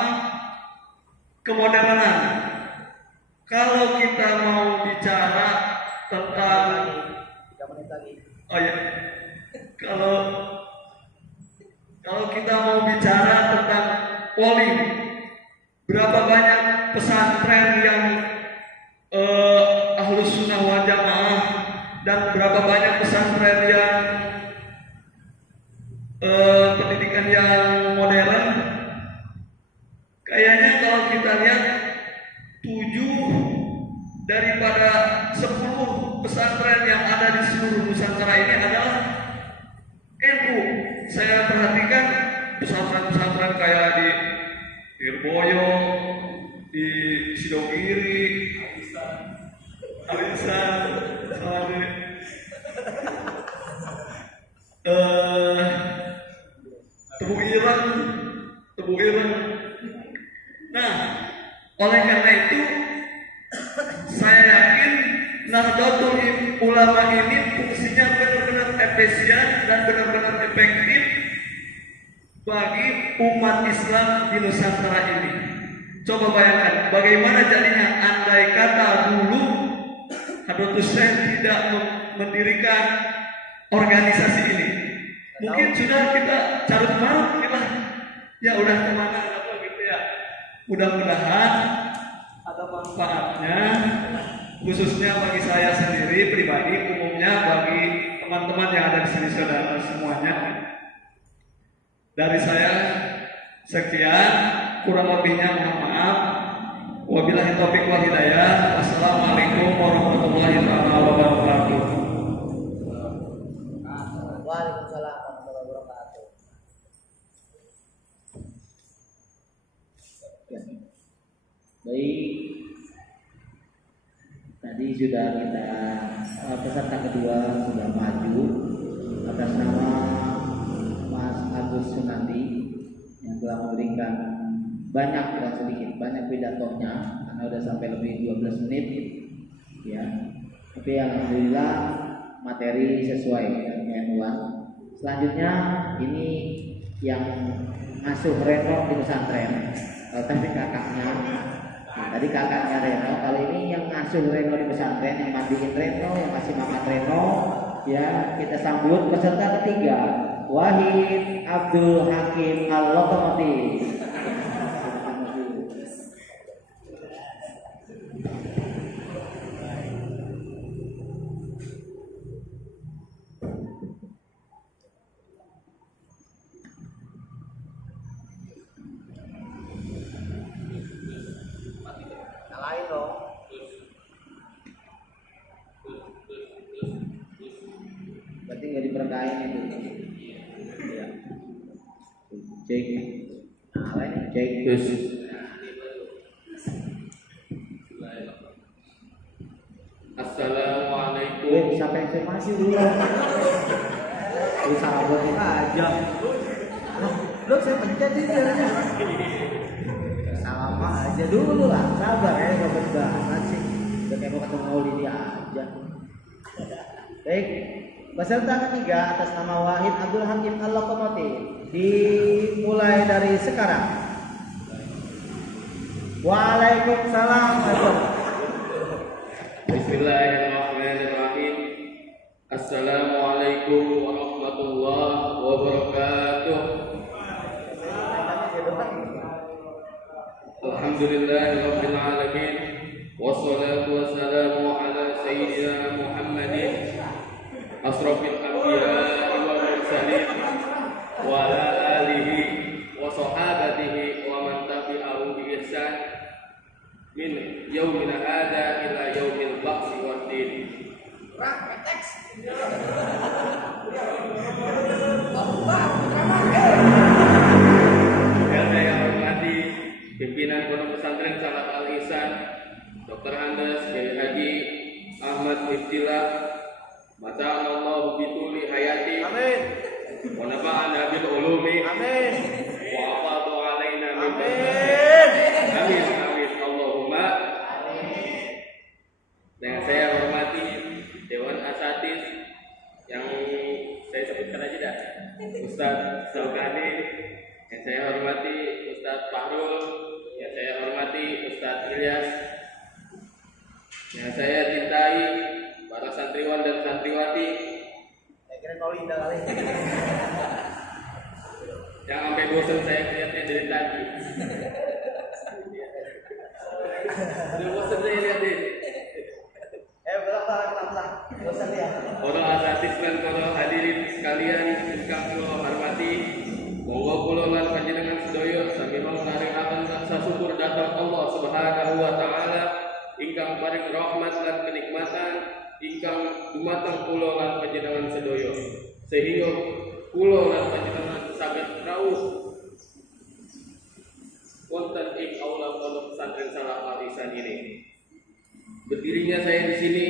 kemodernan. Kalau kita mau bicara tentang kalau kita mau bicara tentang polling, berapa banyak pesantren yang Ahlus Sunnah wal Jamaah dan berapa banyak pesantren yang pendidikan yang modern? Kayaknya kalau kita lihat 7 daripada 10 pesantren yang ada di seluruh Nusantara ini adalah NU. Saya perhatikan pesantren-pesantren kayak di Lirboyo, di Sidogiri, Arisan, Tebu Ireng. Nah, oleh karena itu saya yakin Nahdlatul Ulama ini fungsinya benar-benar efisien dan benar-benar efektif bagi umat Islam di Nusantara ini. Coba bayangkan bagaimana jadinya andai kata dulu Nahdlatul Syekh tidak mendirikan organisasi ini. Mungkin sudah kita carut marut lah. Ya udah kemana apa gitu ya. Mudah-mudahan ada manfaatnya, khususnya bagi saya sendiri pribadi, umumnya bagi teman-teman yang ada di sini saudara semuanya. Dari saya sekian, kurang lebihnya mohon maaf. Wabillahi taufiq wal hidayah. Wassalamualaikum warahmatullahi wabarakatuh. Waalaikumsalam warahmatullahi wabarakatuh. Baik, tadi sudah kita peserta kedua sudah maju atas nama Mas Agus Sunandi yang telah memberikan banyak pidatonya karena sudah sampai lebih 12 menit ya. Tapi alhamdulillah materi sesuai dengan Nuan. Selanjutnya ini yang ngasuh Reno di pesantren. Tadi kakaknya, tadi kakaknya Reno. Kalau ini yang ngasuh Reno di pesantren, yang mandiin Reno, yang kasih makan Reno, ya kita sambut peserta ketiga, Wahid Abdul Hakim Al-Lokomotif. Berarti nggak diberkain itu. Ya. Cek. Nah, lain cek terus. Assalamualaikum. Siapa yang informasi dulu? Lu salah buat aja. Lu saya pencet ini aja. Salah aja dulu lah. Sabar ya, gak berbahas sih. Udah kayak mau ketemu Maulidi aja. Baik. Peserta ketiga atas nama Wahid Abdul Hakim Al-Lokomotif dimulai dari sekarang. Waalaikumsalam. Bismillahirrahmanirrahim. Assalamualaikum warahmatullahi wabarakatuh. Alhamdulillahirabbil alamin. Wassalatu wassalamu ala sayyidina Muhammadin asrofil anbiya'i wal mursalin wa ala alihi wa sahabatihi wa man tabi'ahum yaumina hadza ila yaumil ba'si wad din. Yang saya hormati pimpinan Pondok Pesantren Salaf Al Ihsan, Dr. Andes Kiai Haji Ahmad Iftillah, mata'anallahu bituli hayati, amin, wa nafa'ana bil ulumi, amin, wa afadu alaina min amin, amin, amin, Allahumma amin. Dan saya hormati Dewan Asatidz yang saya sebutkan aja dah, Ustaz Saukani, yang saya hormati Ustaz Fahrul, yang saya hormati Ustaz Ilyas, yang saya cintai para santriwan dan santriwati. Saya kira kau indah kali. Jangan sampai bosan saya lihatnya dari tadi. Sudah bosan saya lihat ini. Berapa? Bosan ya. Para asatidz dan para hadirin sekalian ingkang kula hormati, monggo kula lan panjenengan sedaya sami maunarekaken rasa syukur dhateng Allah Subhanahu wa taala ingkang paring rahmat lan kenikmatan ingkang dumateng kula lan panjenengan sedaya, sehingga kula lan panjenengan saged rawuh wonten ing aula Pondok Pesantren Salaf Al Ihsan ini. Berdirinya saya di sini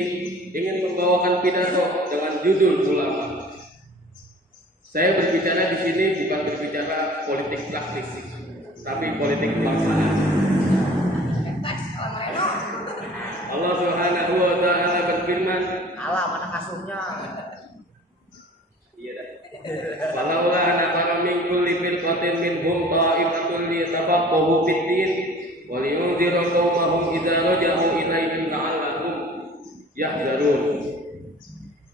ingin membawakan pidato dengan judul ulama. Saya berbicara di sini bukan berbicara politik praktis, tapi politik pelaksanaan. Allah Subhanahu wa taala berfirman, "Allah mana kasurnya?" Iya dah. Walaula nafara min kulli firqatin minhum ta'ifatun liyatafaqahu fid-din wa liyunziru qaumahum idza raja'u ilaihim la'allahum yahzarun.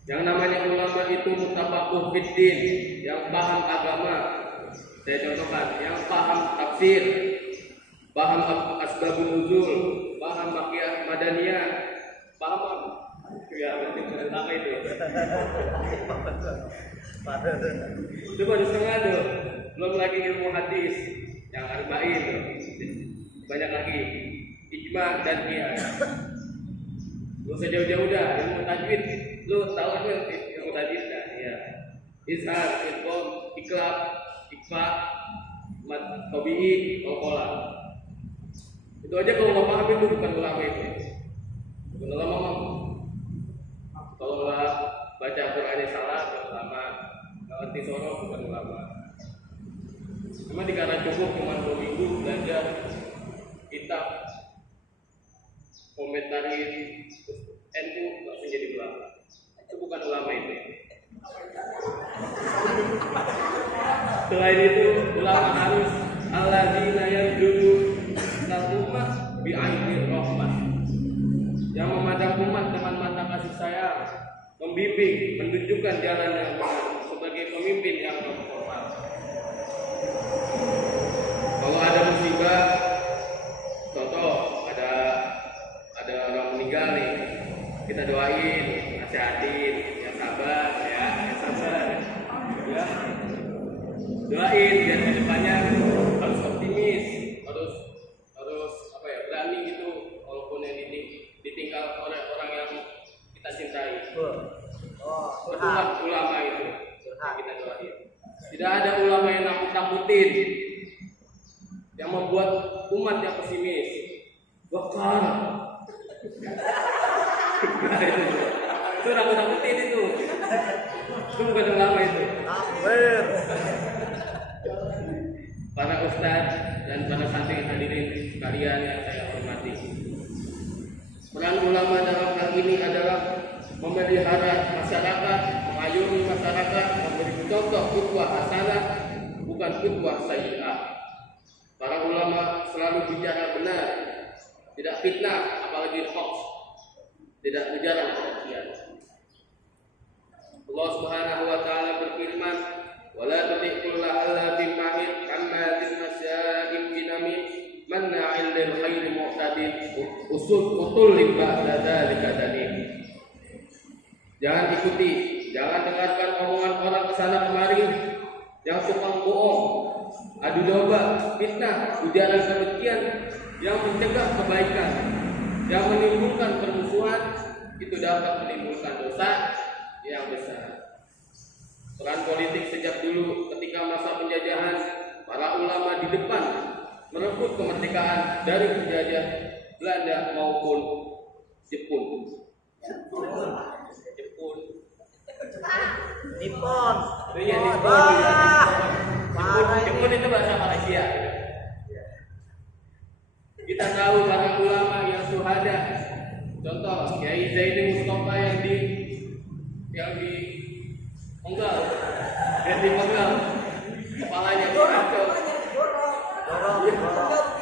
Yang namanya ulama itu mutafaqih fid-din, yang paham agama. Saya contohkan, yang paham tafsir, paham asbabun nuzul, paham makiyah madaniyah, paham apa? Ya, berarti apa itu? Itu baru setengah tuh, belum lagi ilmu hadis, yang arba'in, banyak lagi ijma dan qiyas. Lu sejauh-jauh dah ilmu tajwid, lu tahu apa ilmu tajwid dah? Ya, izhar, idgham, iqlab, ikhfa, mad tabi'i, qalqalah. Itu aja kalau nggak paham itu bukan ulama itu. Bukan ulama. Kalau nggak baca Qur'annya salah, bukan ulama. Nggak ngerti sorof, bukan ulama. Cuma dikatakan cukup cuma 2 minggu belajar kitab komentarin NU langsung jadi ulama. Itu bukan ulama itu. Selain itu ulama harus alladzina yanzuru umat bi'ainir rahmat, yang memandang umat dengan mata kasih sayang, membimbing, menunjukkan jalan yang benar sebagai pemimpin yang terhormat. Kalau ada musibah, contoh ada orang meninggal nih, kita doain, nasihatin, yang sabar ya, ya. Doain biar ke depannya harus optimis, harus apa ya, berani gitu walaupun yang ditinggal oleh orang yang kita cintai. Itulah ulama itu kita doain. Tidak ada ulama yang nakut-nakutin, yang membuat umat yang pesimis. Wakar. Itu nakut-nakutin itu. Itu bukan ulama itu. Para ustaz dan para santri hadirin sekalian yang saya hormati, peran ulama dalam hal ini adalah memelihara masyarakat, mengayomi masyarakat, memberi contoh qudwah hasanah, bukan qudwah sayyi'ah. Para ulama selalu bicara benar, tidak fitnah, apalagi hoax, tidak ujaran kebencian. Allah Subhanahu wa taala berfirman, "Wala tuti' kulla allatin mahin hammadin masya'in binamim manna'il lil khairi mu'tadin utullin ba'da dzalika dalim." Jangan ikuti, jangan dengarkan omongan orang kesana kemari yang tukang bohong, adu domba, fitnah, ujaran kebencian yang mencegah kebaikan. yang menimbulkan permusuhan itu dapat menimbulkan dosa yang besar. Peran politik sejak dulu ketika masa penjajahan, para ulama di depan merebut kemerdekaan dari penjajah Belanda maupun Jepun. Nippon. Iya, Jepun itu bahasa Malaysia. Kita tahu para ulama yang syuhada. Contoh Kiai Zaidul Mustafa yang dipenggal, kepalanya dikacau.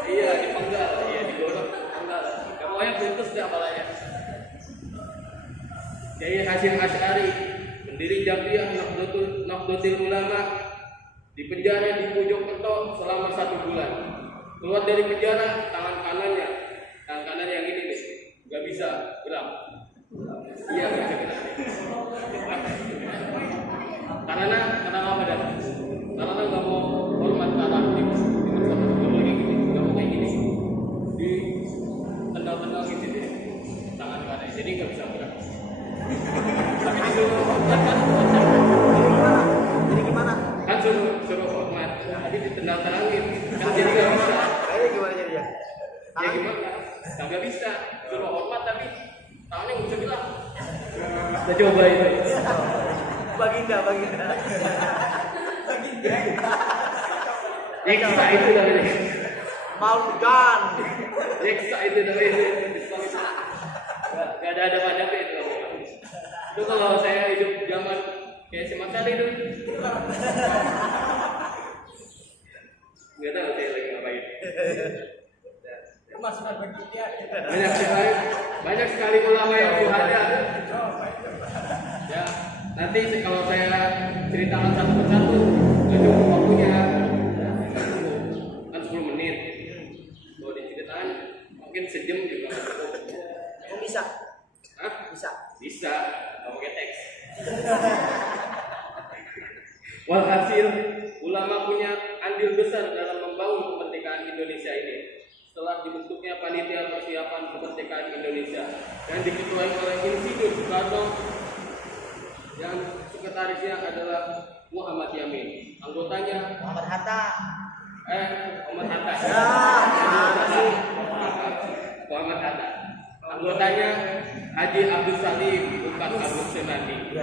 Iya, dipenggal, iya digorok, dipenggal. Kamu yang putus dah kepalanya. Kiai Hasyim Asy'ari, pendiri Jamiyah Nahdlatul Ulama, dipenjara di Mojokerto selama 1 bulan. Keluar dari penjara, tangan kanan yang ini nih, nggak bisa gerak. Iya, nggak bisa gerak. Karena apa dah? Karena nggak mau hormat tangan di masa kayak gini, nggak mau kayak gini. Di tendang gitu deh, tangan kanan, jadi nggak bisa gerak. Tapi disuruh hormat kan? Jadi gimana? Kan suruh hormat, jadi ditendang-tendangin, kan jadi nggak bisa. Ayo gimana jadinya? Ya gimana? Nggak bisa, suruh hormat tapi tangannya nggak bisa bilang. Kita coba itu. Baginda. Eksa itu namanya. Maulgan. Eksa itu namanya. Gak ada padanya itu. Itu kalau saya hidup zaman kayak si Maksari itu. Nggak tahu saya lagi ngapain. Banyak sekali ulama yang syuhada. Ya, nanti kalau saya ceritakan satu persatu, itu waktunya kan 10 menit. Kalau diceritain mungkin sejam juga. Kok bisa? Hah? Bisa. Kalau pakai teks. Walhasil, ulama punya andil besar dalam membangun kemerdekaan Indonesia ini. Setelah dibentuknya panitia persiapan kemerdekaan Indonesia yang diketuai oleh Insinyur Soekarno, yang sekretarisnya adalah Muhammad Yamin, anggotanya Muhammad Hatta. Muhammad Hatta, anggotanya Haji Abdul Salim, bukan Abdul Senandi.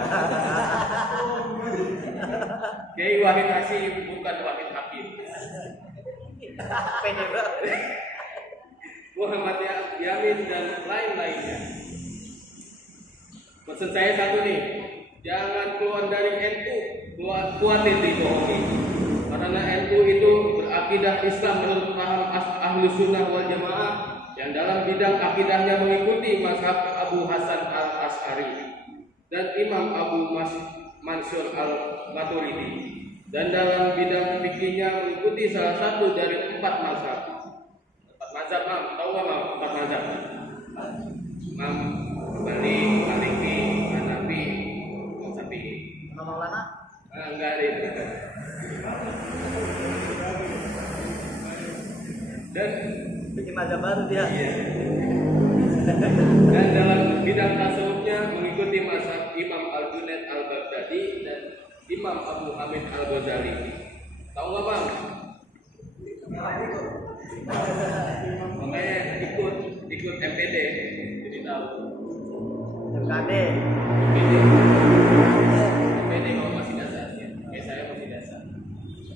Kiai Wahid Hasyim, bukan Wahid Habib. Muhammad Yamin dan lain-lainnya. Pesan saya satu nih, jangan keluar dari NU, kuatir dibohongi. Karena NU itu berakidah Islam menurut paham Ahlus Sunnah wal Jamaah yang dalam bidang akidahnya mengikuti mazhab Abu Hasan al-Asy'ari dan Imam Abu Mansur al-Maturidi, dan dalam bidang fikihnya mengikuti salah satu dari 4 mazhab. 4 mazhab, tahu nggak 4 mazhab? Imam Bali, Maliki, Hanafi, Syafi'i. Maulana? Enggak deh. Dan bikin mazhab baru dia. Iya. Dan dalam bidang tasawufnya mengikuti mazhab Imam Al-Junaid Al-Baghdadi dan Imam Abu Hamid Al-Ghazali. Tahu nggak bang? Makanya ikut MPD jadi tahu. MKD kalau masih dasar ya. Kayak saya masih dasar.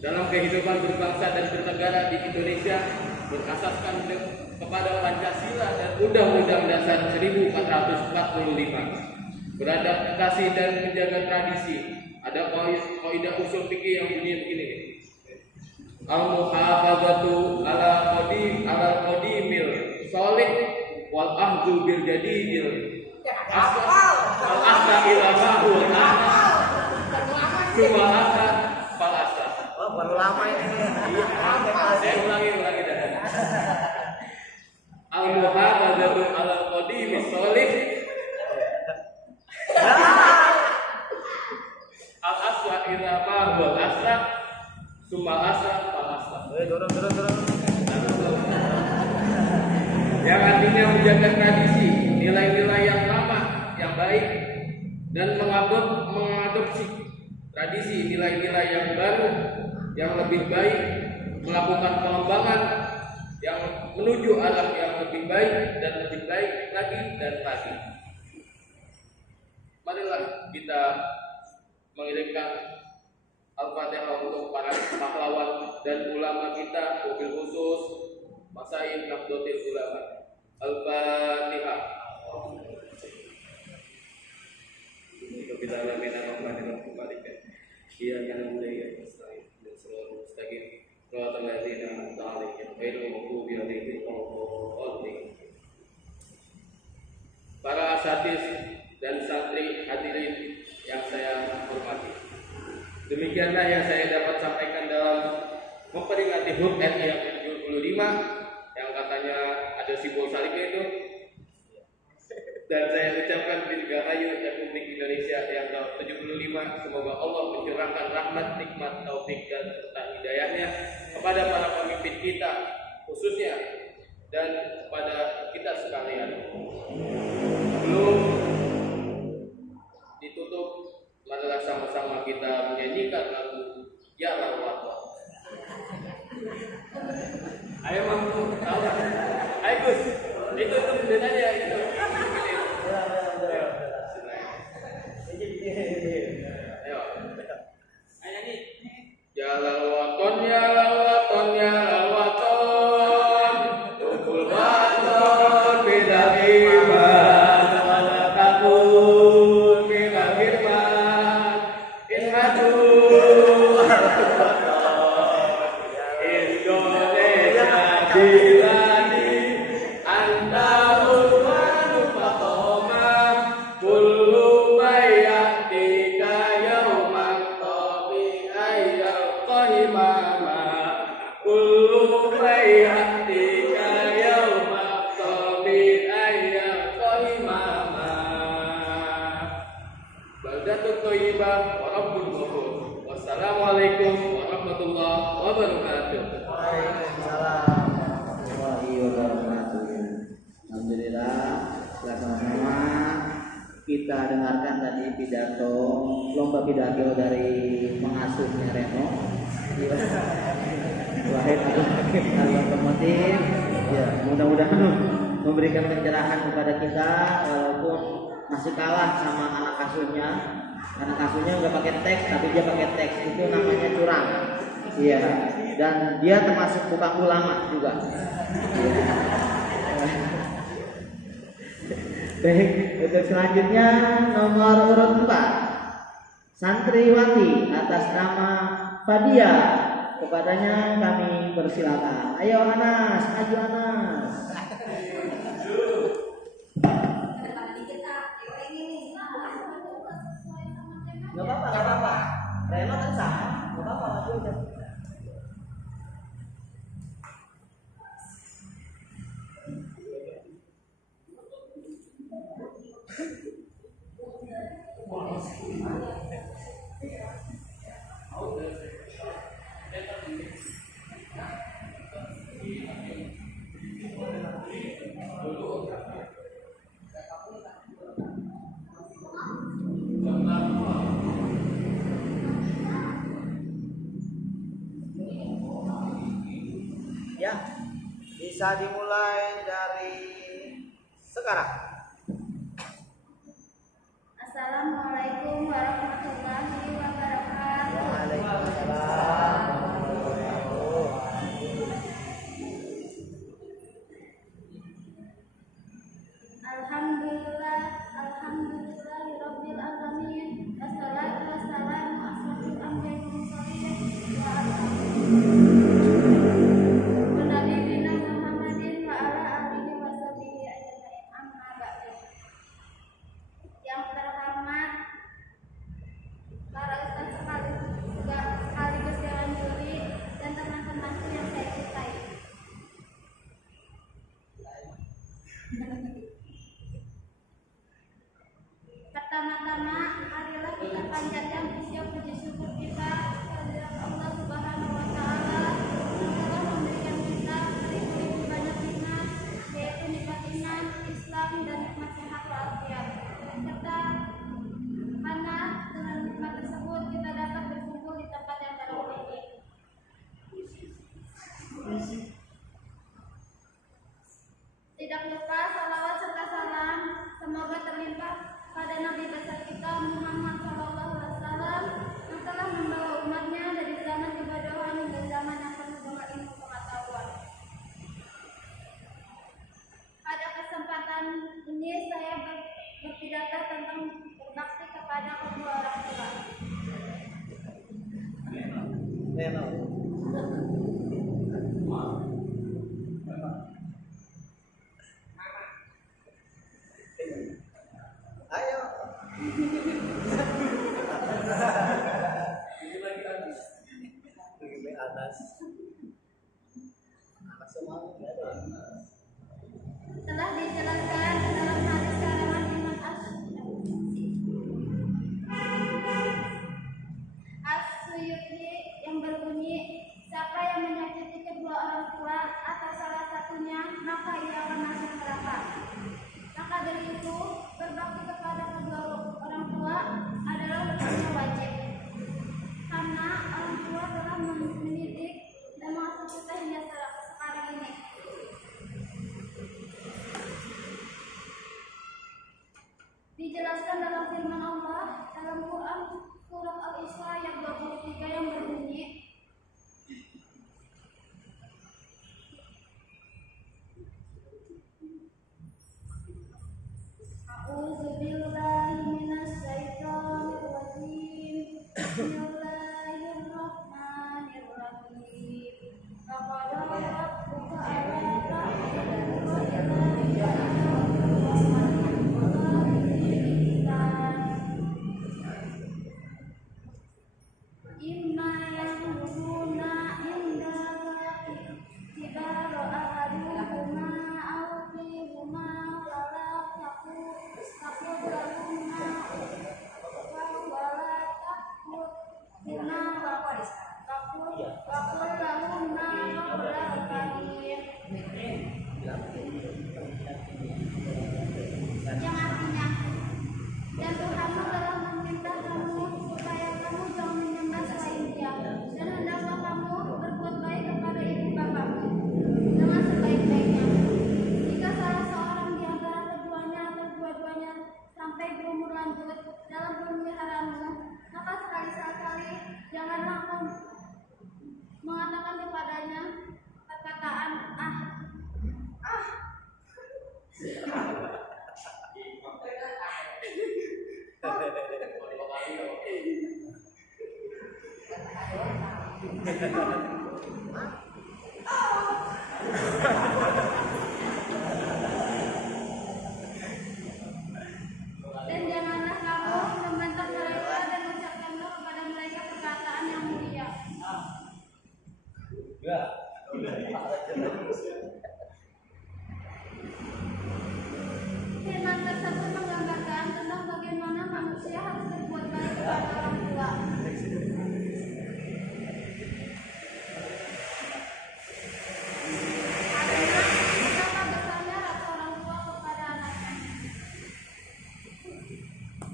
Dalam kehidupan berbangsa dan bernegara di Indonesia berasaskan kepada Pancasila dan Undang-Undang Dasar 1445. Beradaptasi dan menjaga tradisi. Ada kaidah usul fikih yang bunyi begini. Al-muhafazatu ala qadimil sholih wal ahdu bil jadidil al-asla ila ma'ul cuma asa falasa. oh baru lama ini. Saya ulangi dah. Al-muhafazatu ala qadimil sholih al-asla ila ma'ul asla cuma asa falasa. Turun. yang artinya menjaga tradisi, nilai-nilai yang lama, yang baik, dan mengadopsi tradisi, nilai-nilai yang baru, yang lebih baik, melakukan pengembangan yang menuju alam yang lebih baik dan lebih baik lagi dan lagi. Marilah kita mengirimkan Al-Fatihah untuk para pahlawan dan ulama kita, wabil khusus Masaid Nahdlatul Ulama. Al-Fatihah. Iya kan mulai mustaqim dan selalu mustaqim. Quratul ladzina ta'alim khairu maghdubi alaihim waladdallin. Para asatidz dan santri hadirin yang saya hormati. Demikianlah yang saya dapat sampaikan dalam memperingati HUT RI yang ke-75 yang katanya ada simbol salibnya itu. Dan saya ucapkan dirgahayu Republik Indonesia yang ke-75. Semoga Allah mencurahkan rahmat, nikmat, taufik dan serta hidayahnya kepada para pemimpin kita khususnya dan kepada kita sekalian. Sebelum ditutup, marilah sama-sama kita menyanyikan lagu Ya Allah. Ayo mampu tahu. Ayo Gus, itu bedanya itu. Ayo. Ayo nih. Ya lawaton, ya lawaton, ya lawaton. Tukul waton bila iman wala takun bila firman. Inhadu Indonesia dilani antahul manu fatoma kullu bayatika yauman tobi ayyal qahimama kullu bayatika yauman tobi ayyal qahimama baldatut thayyibah wa rabbul ghafur. Wassalamualaikum warahmatullahi wabarakatuh. Waalaikumsalam warahmatullahi wabarakatuh. Alhamdulillah, sama-sama kita dengarkan tadi pidato, lomba pidato dari pengasuhnya Reno. Wahid Al-Hakim Al-Otomotif. Ya, mudah-mudahan memberikan pencerahan kepada kita walaupun masih kalah sama anak asuhnya. Anak asuhnya nggak pakai teks, tapi dia pakai teks. Itu namanya curang. Iya. Dan dia termasuk tukang ulama juga. Iya. Baik, untuk selanjutnya nomor urut 4 Santriwati atas nama Fadia. Kepadanya kami persilakan. Ayo Anas, maju Anas. Gak apa-apa. Reno kan sama. Gak apa-apa, maju aja. Ya, bisa dimulai dari sekarang. Assalamualaikum warahmatullahi wabarakatuh. Waalaikumsalam. Alhamdulillah, alhamdulillahirabbil alamin. Wassalatu wassalamu asrofil anbiya'i wal mursalin wa ala Muhammadin wa ala alihi wa sahbihi ajma'in. Amma ba'du. telah dijelaskan dalam hadis karangan Imam As-Suyuti yang berbunyi, siapa yang menyakiti kedua orang tua atau salah satunya, maka ia akan masuk neraka. Maka dari itu, berbakti kepada kedua orang tua adalah hukumnya wajib. Karena orang tua telah mendidik dan mengasuh kita hingga sekarang ini. Dijelaskan dalam firman Allah dalam Quran surat Al-Isra ayat 23 yang berbunyi, A'udzubillahi minasyaitonir rajim. Bismillahirrahmanirrahim. Laqad rabbuka alla ta'budu illa imma yanzuna indaka kibara ahaduhuma aw fihuma fala taqul lahuma wala taqul lahuma qawlan karim, yang artinya, dan Tuhanmu telah memerintah kamu supaya kamu jangan menyembah selain Dia, dan hendaklah kamu berbuat baik kepada ibu bapakmu dengan sebaik-baiknya. Jika salah seorang di antara keduanya atau dua-duanya sampai berumur lanjut dalam pemeliharaanmu, maka sekali-sekali janganlah kamu mengatakan kepadanya perkataan dan janganlah kamu membantah mereka dan mengucapkanlah kepada mereka perkataan yang mulia. Firman tersebut menggambarkan tentang bagaimana manusia harus berbuat baik kepada orang tua. Karena betapa besarnya rasa orang tua kepada anaknya.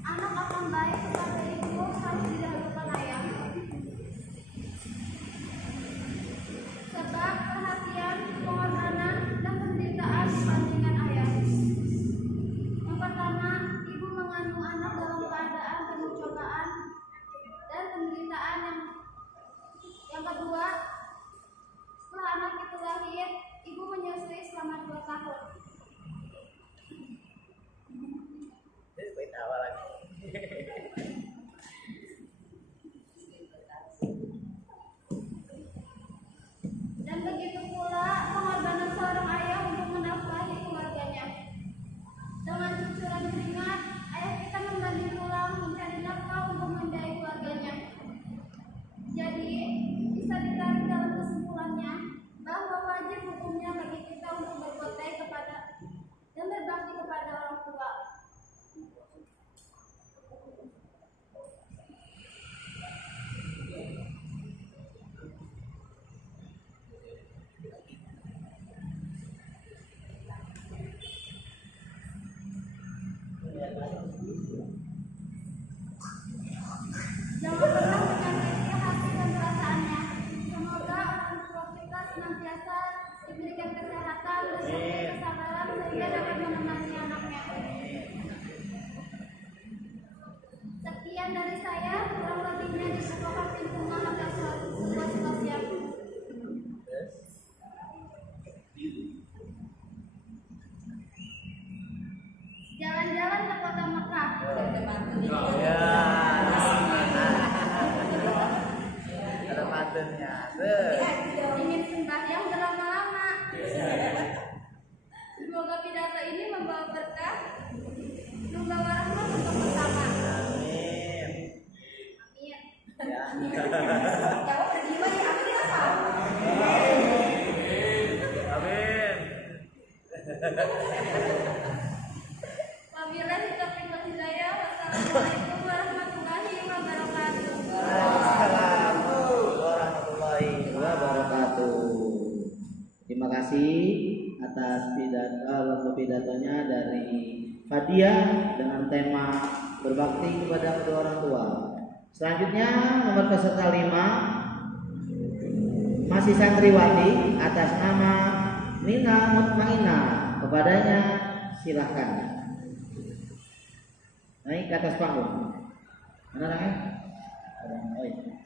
Anak akan baik kepada ibu harus didahulukan ayah. Sebab perhatian, pengorbanan, dan penderitaan dibandingkan ayah. Yang pertama, ibu mengandung anak dalam keadaan penuh cobaan dan penderitaan. Yang kedua, setelah anak itu lahir, ibu menyusui selama 2 tahun. Dan begitu pula pengorbanan seorang ayah untuk menafkahi keluarganya. Dengan cucuran keringat, ayah kita membanding tulang mencari nafkah untuk membiayai keluarganya. Jadi, bisa ditarik dalam kesimpulannya bahwa wajib hukumnya bagi kita untuk berbuat baik kepada dan berbakti kepada orang tua. Wabillahi taufiq wal hidayah. Wassalamualaikum warahmatullahi wabarakatuh. Assalamualaikum warahmatullahi wabarakatuh. Terima kasih atas pidatonya dari Fadia dengan tema berbakti kepada kedua orang tua. Selanjutnya nomor peserta 5 masih santriwati atas nama Nina Mutmaina. Kepadanya silahkan naik ke atas panggung. Mana orangnya? Oh, iya.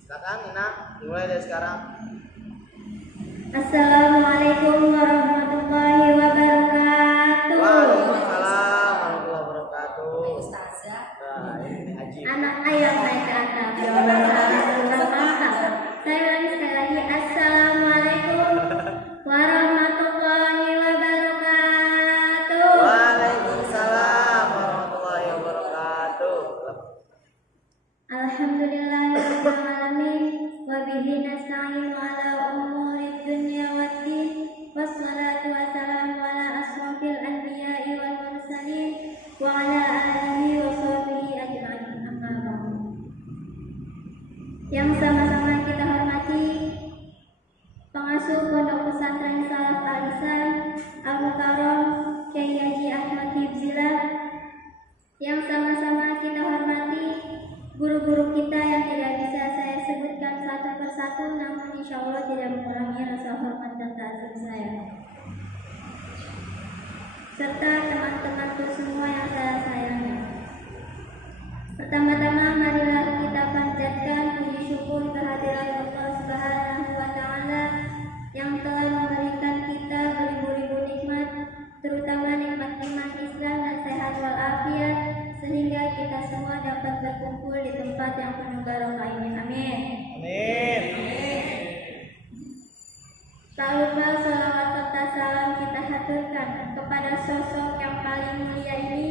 Silakan Nina, dimulai dari sekarang. Assalamualaikum warahmatullahi wabarakatuh. Waalaikumsalam warahmatullahi wabarakatuh. Anak ayam naik ke atap. Saya ulangi sekali lagi. Assalamualaikum warahmatullahi wabarakatuh. Waalaikumsalam warahmatullahi wabarakatuh. Alhamdulillahirabbil alamin wa bihi nasta'inu ala umurid dunya waddin wassalatu wassalamu ala asrofil anbiya'i wal mursalin wa ala alihi wa sahbihi ajma'in. Amma ba'du. Yang sama-sama kita hormati pengasuh Pondok Pesantren Salaf Al-Ihsan Al-Mukarram Kyai Haji Ahmad Hibzillah, yang sama-sama kita hormati guru-guru kita yang tidak bisa saya sebutkan satu persatu, namun insya Allah tidak mengurangi rasa hormat dan ta'zim saya, serta teman-temanku semua yang saya sayangi. Pertama-tama marilah kita panjatkan puji syukur kehadirat Allah Subhanahu wa Ta'ala yang telah memberikan kita beribu-ribu nikmat, terutama nikmat iman Islam dan sehat walafiat, sehingga kita semua dapat berkumpul di tempat yang penuh barokah ini. Amin. Amin. Tak lupa salawat serta salam kita haturkan kepada sosok yang paling mulia ini.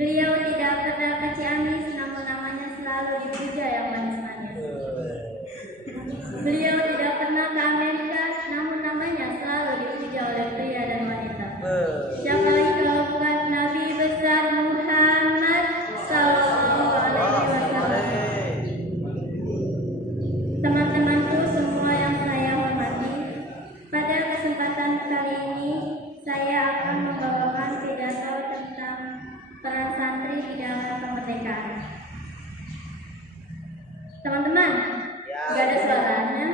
Beliau tidak pernah ke Ciamis, namun namanya selalu dipuja yang manis-manis. Beliau tidak pernah ke Amerika, namun namanya selalu dipuja oleh pria dan wanita. Siapa lagi kalau bukan Nabi besar Muhammad Sallallahu Alaihi Wasallam. Teman-temanku semua yang saya hormati, pada kesempatan kali ini saya akan membawakan pidato tentang peran santri di dalam kemerdekaan. Teman-teman, gak ada suaranya.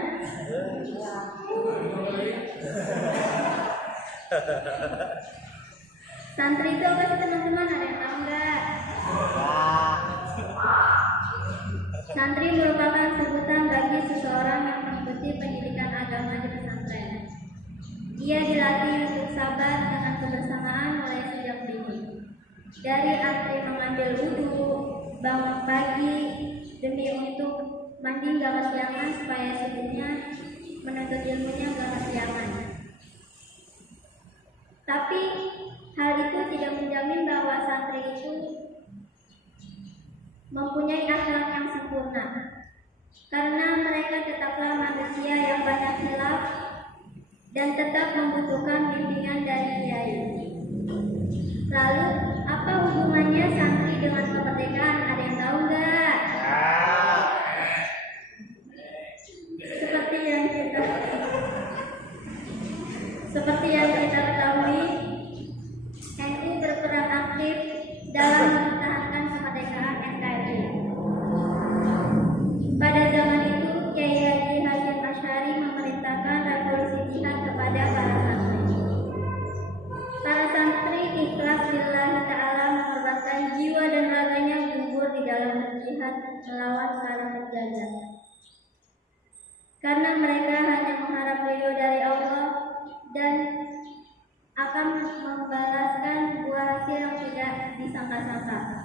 Santri itu apa sih teman-teman? Ada yang tahu nggak? Santri merupakan sebutan bagi seseorang yang mengikuti pendidikan agama di pesantren. Ia dilatih untuk sabar dengan kebersamaan mulai sejak dini. Dari antri mengambil wudhu, bangun pagi demi untuk mandi gak kesiangan supaya subuhnya menuntut ilmunya gak kesiangan. Tapi hal itu tidak menjamin bahwa santri itu mempunyai akhlak yang sempurna, karena mereka tetaplah manusia yang banyak hilaf dan tetap membutuhkan bimbingan dari kiai. Lalu, apa hubungannya santri dengan kemerdekaan? Ada yang tahu nggak? Seperti yang kita ketahui, NU berperan aktif dalam mempertahankan kemerdekaan NKRI. Pada zaman itu, Kyai Haji Hashim Asy'ari memerintahkan revolusi jihad kepada para santri. Para santri ikhlas lillahi ta'ala mengorbankan jiwa dan raganya gugur di dalam berjihad melawan para penjajah. Karena mereka hanya mengharap ridho dari Allah dan akan membalaskan buah hasil yang tidak disangka-sangka.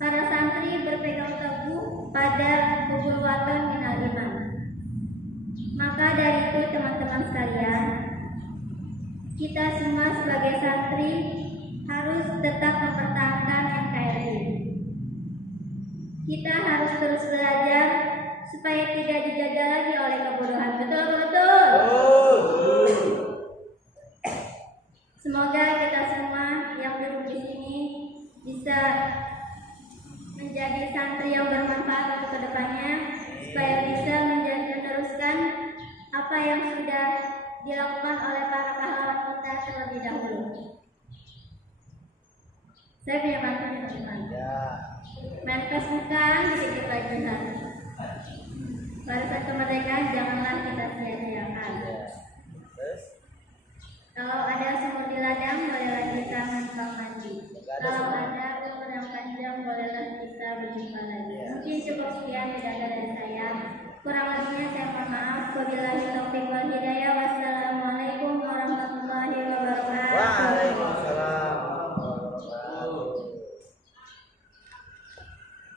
Para santri berpegang teguh pada hukum waton minal iman. Maka dari itu teman-teman sekalian, sebagai santri harus tetap mempertahankan NKRI. Kita harus terus belajar supaya tidak dijaga lagi oleh kebodohan. Betul. Semoga kita semua yang duduk di sini bisa menjadi santri yang bermanfaat untuk kedepannya, supaya bisa meneruskan apa yang sudah dilakukan oleh para pahlawan kita terlebih dahulu. Saya punya pantun teman-teman. Manifest bukan sedikit bajuan. Warisan kemerdekaan janganlah kita sia-siakan. Kalau ada sumur di ladang, bolehlah kita menumpang mandi. Kalau ada umur yang panjang, bolehlah kita berjumpa lagi. Mungkin cukup sekian dari saya. Kurang lebihnya saya mohon maaf. Wabillahi taufiq wal hidayah. Wassalamualaikum warahmatullahi wabarakatuh. Waalaikumsalam.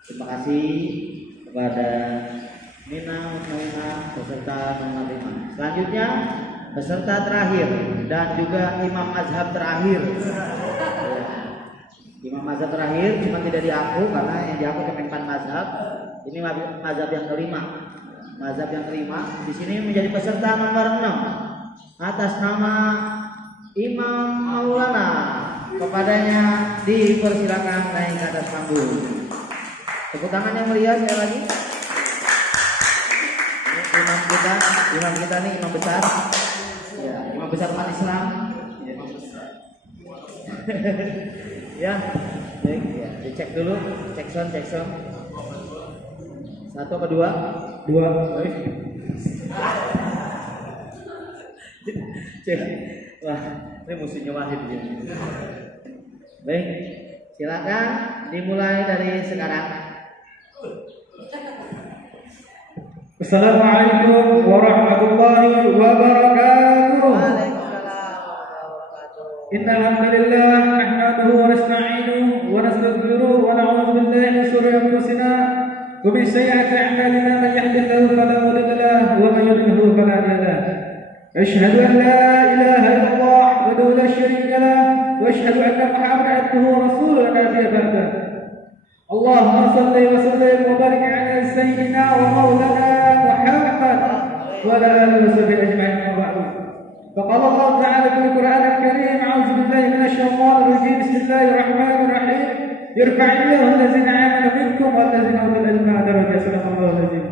Terima kasih kepada Nina Mutmainah peserta nomor 5. Selanjutnya peserta terakhir dan juga imam mazhab terakhir. Imam mazhab terakhir cuma tidak diaku karena yang diaku Kemenpan mazhab. Ini mazhab yang kelima. Mazhab yang kelima di sini menjadi peserta nomor 6 atas nama Imam Maulana. Kepadanya dipersilakan naik ke atas panggung. Tepuk tangan yang mulia sekali lagi. Imam kita nih imam besar. Ya, imam besar umat Islam. Ya, baik ya. Dicek dulu, cek sound. Satu kedua, dua. Cek. Wah, ini musuhnya Wahid ini. Baik, silakan dimulai dari sekarang. Assalamualaikum warahmatullahi wabarakatuh. Innal hamdalillah nahmaduhu wa nasta'inuhu wa nastaghfiruhu wa na'udzu billahi min shururi anfusina wa min sayyiati a'malina man yahdihillahu fala mudilla lahu wa man yudlil fala hadiya lahu. Asyhadu an la ilaha illallah wahdahu la syarika lahu wa asyhadu anna Muhammadan abduhu wa rasuluhu la nabiyya ba'dahu. Allahumma shalli wa sallim wa barik ala sayyidina wa maulana Muhammad wa ala alihi wa sahbihi ajma'in. فقال الله تعالى في القرآن الكريم أعوذ بالله من الشيطان الرجيم بسم الله الرحمن الرحيم يرفع الله الذين آمنوا منكم والذين أوتوا العلم درجات. صدق الله العظيم.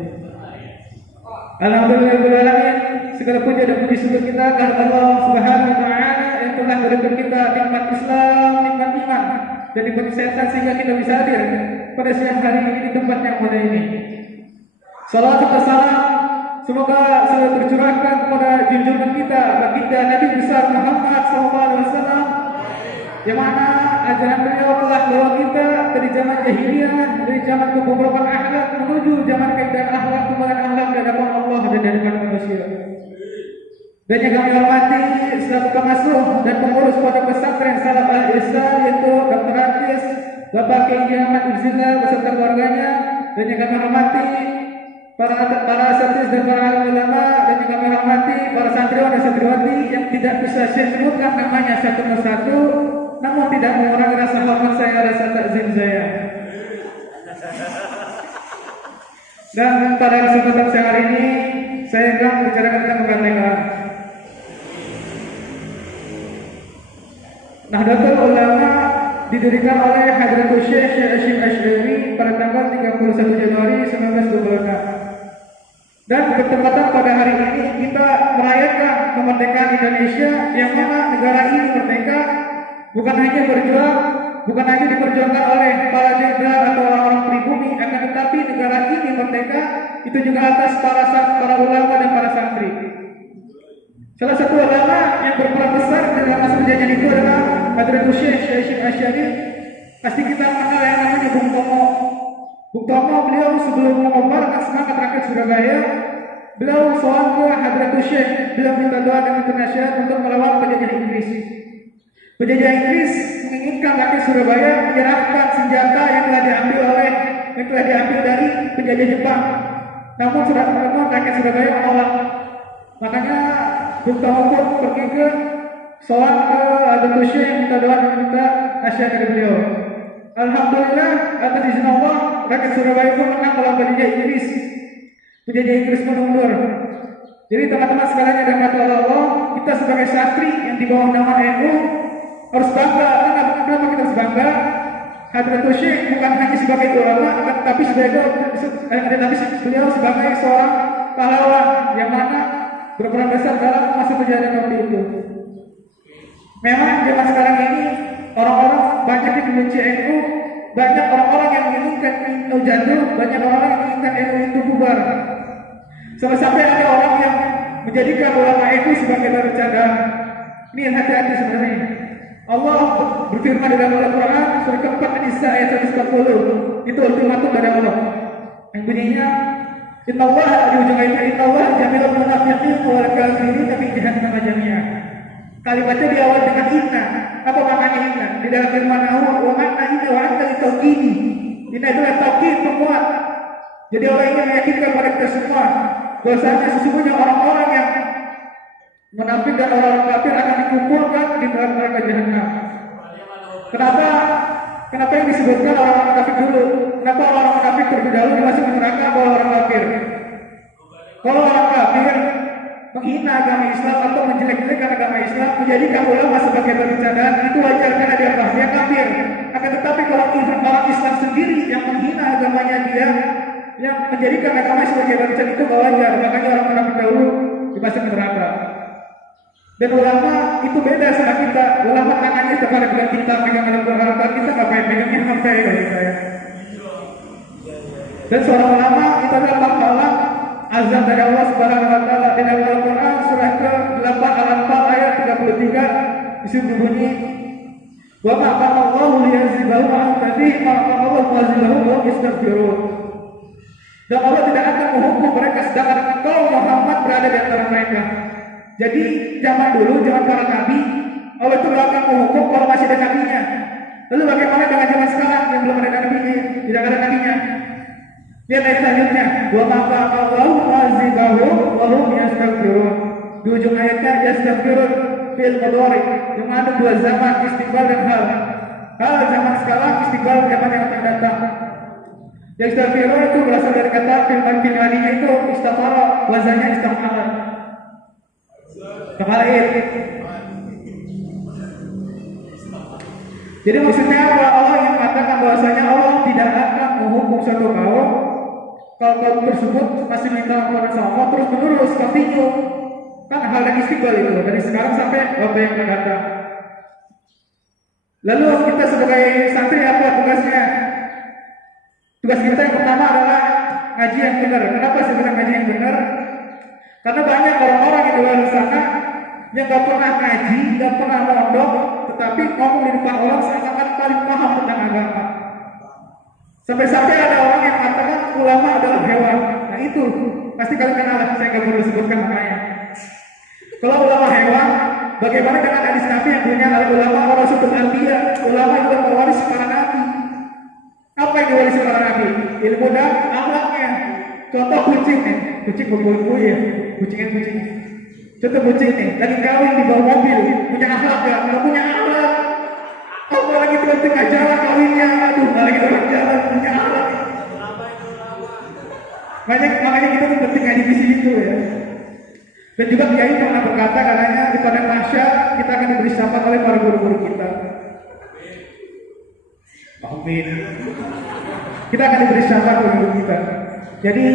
Alhamdulillahirobbilalamin. Segala puja dan puji syukur kita kepada Allah Subhanahu wa taala yang telah memberikan kita nikmat Islam, nikmat iman dan nikmat kesehatan sehingga kita bisa hadir pada siang hari ini di tempat yang mulia ini. Salawat dan salam semoga selalu tercurahkan kepada junjungan kita baginda Nabi besar Muhammad SAW, yang mana ajaran beliau telah membawa kita dari zaman jahiliyah, dari zaman kebobrokan akhlak menuju zaman keindahan akhlak, kemuliaan akhlak di hadapan Allah dan di hadapan manusia. Dan yang kami hormati selaku pengasuh dan pengurus pondok pesantren Salaf Al-Ihsan, yaitu Dr. Hafiz Bapak Kiai Ahmad Ibzillah beserta keluarganya, dan yang kami hormati para asatidz dan para ulama, dan yang kami hormati para santriwan dan santriwati yang tidak bisa saya sebutkan namanya satu persatu, namun tidak mengurangi rasa hormat saya, rasa takzim saya. Dan pada kesempatan siang hari ini saya akan membicarakan tentang kemerdekaan. Nahdlatul Ulama didirikan oleh Hadratul Syekh Hasyim Asy'ari pada tanggal 31 Januari 1926. Dan bertepatan pada hari ini kita merayakan kemerdekaan Indonesia, yang mana negara ini merdeka bukan hanya diperjuangkan oleh para jenderal atau orang-orang pribumi, akan tetapi negara ini merdeka itu juga atas para ulama dan para santri. Salah satu ulama yang berperan besar dalam masa penjajahan itu adalah Hadratul Syekh Hasyim Asy'ari. Pasti kita mengenal yang namanya Bung Tomo. Bung Tomo, beliau sebelum mengobarkan semangat rakyat Surabaya, beliau soal ke Hadratul Syekh, beliau minta doa dengan penasihat untuk melawan penjajah Inggris. Penjajah Inggris menginginkan rakyat Surabaya menyerahkan senjata yang telah diambil dari penjajah Jepang. Namun rakyat Surabaya menolak. Makanya Bung Tomo pun pergi ke sholat ke Hadratus Syekh minta doa dan minta nasihat dari beliau. Alhamdulillah atas izin Allah rakyat Surabaya pun menang melawan Liga Inggris. Penjajah Inggris pun mundur. Jadi teman-teman sekalian yang dirahmati Allah, kita sebagai santri yang di bawah nama NU harus bangga. Kenapa kita harus bangga? Hadratus Syekh bukan hanya sebagai ulama, tapi beliau sebagai seorang pahlawan yang mana berperan besar dalam masa kejadian waktu itu. Memang zaman sekarang ini orang-orang banyak yang membenci NU, banyak orang-orang yang menginginkan NU jatuh, banyak orang yang menginginkan NU itu bubar. Sampai ada orang yang menjadikan ulama NU sebagai bercandaan. Ini hati-hati sebenarnya. Allah berfirman dalam Al-Quran surah keempat An-Nisa ayat 140. Itu ultimatum dari Allah yang bunyinya Innallaha, di ujung ayatnya Innallaha jamilul munafiqin wal kafirin fi jahannam jami'an. Kalimatnya diawali dengan inna. Apa maknanya inna? Di dalam firman Allah, wa makna inna wa anta litauqini. Inna itu tauqid, penguat. Jadi Allah ingin meyakinkan kepada kita semua bahwasanya sesungguhnya orang-orang yang munafik dan orang-orang kafir akan dikumpulkan di dalam neraka jahanam. Kenapa yang disebutkan orang-orang kafir dulu? Kenapa orang-orang kafir terlebih dahulu dimasukkan neraka kalau orang kafir? Kalau orang kafir menghina agama Islam atau menjelek-jelekan agama Islam, menjadikan ulama sebagai bercandaan, itu wajar karena dia kafir. Akan tetapi kalau orang Islam sendiri yang menghina agamanya dia, yang menjadikan agama sebagai bercandaan, itu wajar. Makanya orang munafik dahulu dimasukkan neraka. Dan ulama itu beda sama kita. Ulama tangannya kepada kita pegang Al-Quran, kita ngapain pegangnya HP ya. Dan seorang ulama itu adalah pahala azab dari Allah Subhanahu wa taala di dalam Al-Quran surah ke-8 Al-Anfal ayat 33 disitu bunyi wa ma kana Allahu liyazibahu an tadihi ma kana Allahu muazibahu wa yastaghfirun. Dan Allah tidak akan menghukum mereka sedangkan engkau Muhammad berada di antara mereka. Jadi zaman dulu, zaman para nabi, Allah itu tidak akan menghukum kalau masih ada nabinya. Lalu bagaimana dengan zaman sekarang yang belum ada nabinya, tidak ada nabinya? Lihat ayat selanjutnya, wa ma kana Allahu muazibahu wa hum yastaghfirun. Di ujung ayatnya yastaghfirun fil mudhari, yang ada dua zaman, istiqbal dan hal. Hal zaman sekarang, istiqbal zaman yang akan datang. Yastaghfirun itu berasal dari kata fil-madinya itu istaghfara, wazannya istighfar. Kemarin. Jadi maksudnya Allah yang mengatakan bahwasanya Allah tidak akan menghukum satu kaum kalau kaum tersebut masih minta ampun sama Allah terus menerus continue. Kan hal yang istiqbal itu dari sekarang sampai waktu yang akan datang. Lalu kita sebagai santri apa tugasnya? Tugas kita yang pertama adalah ngaji yang benar. Kenapa sih bilang ngaji yang benar? Karena banyak orang-orang yang di luar sana yang gak pernah ngaji, gak pernah mondok, tetapi ngomong di depan orang seakan-akan paling paham tentang agama. Sampai-sampai ada orang yang mengatakan ulama adalah hewan. Nah itu pasti kalian kenal, saya gak perlu sebutkan namanya. Kalau ulama hewan, bagaimana dengan hadis Nabi yang punya ulama warasatul anbiya, ulama itu mewaris para nabi. Apa yang diwarisi para nabi? Ilmu dan akhlaknya. Contoh kucing nih, kucing berbulu ya, kucing. Contoh kucing nih, lagi kawin di bawah mobil, punya akhlak gak? Nggak punya akhlak. Apalagi di tengah jalan kawinnya, aduh, lagi tengah jalan punya akhlak. Makanya kita tuh penting ngaji di sini tuh ya. Dan juga Kiai pernah berkata katanya di padang mahsyar kita akan diberi syafaat oleh para guru-guru kita. Amin. Kita akan diberi syafaat oleh guru kita. Jadi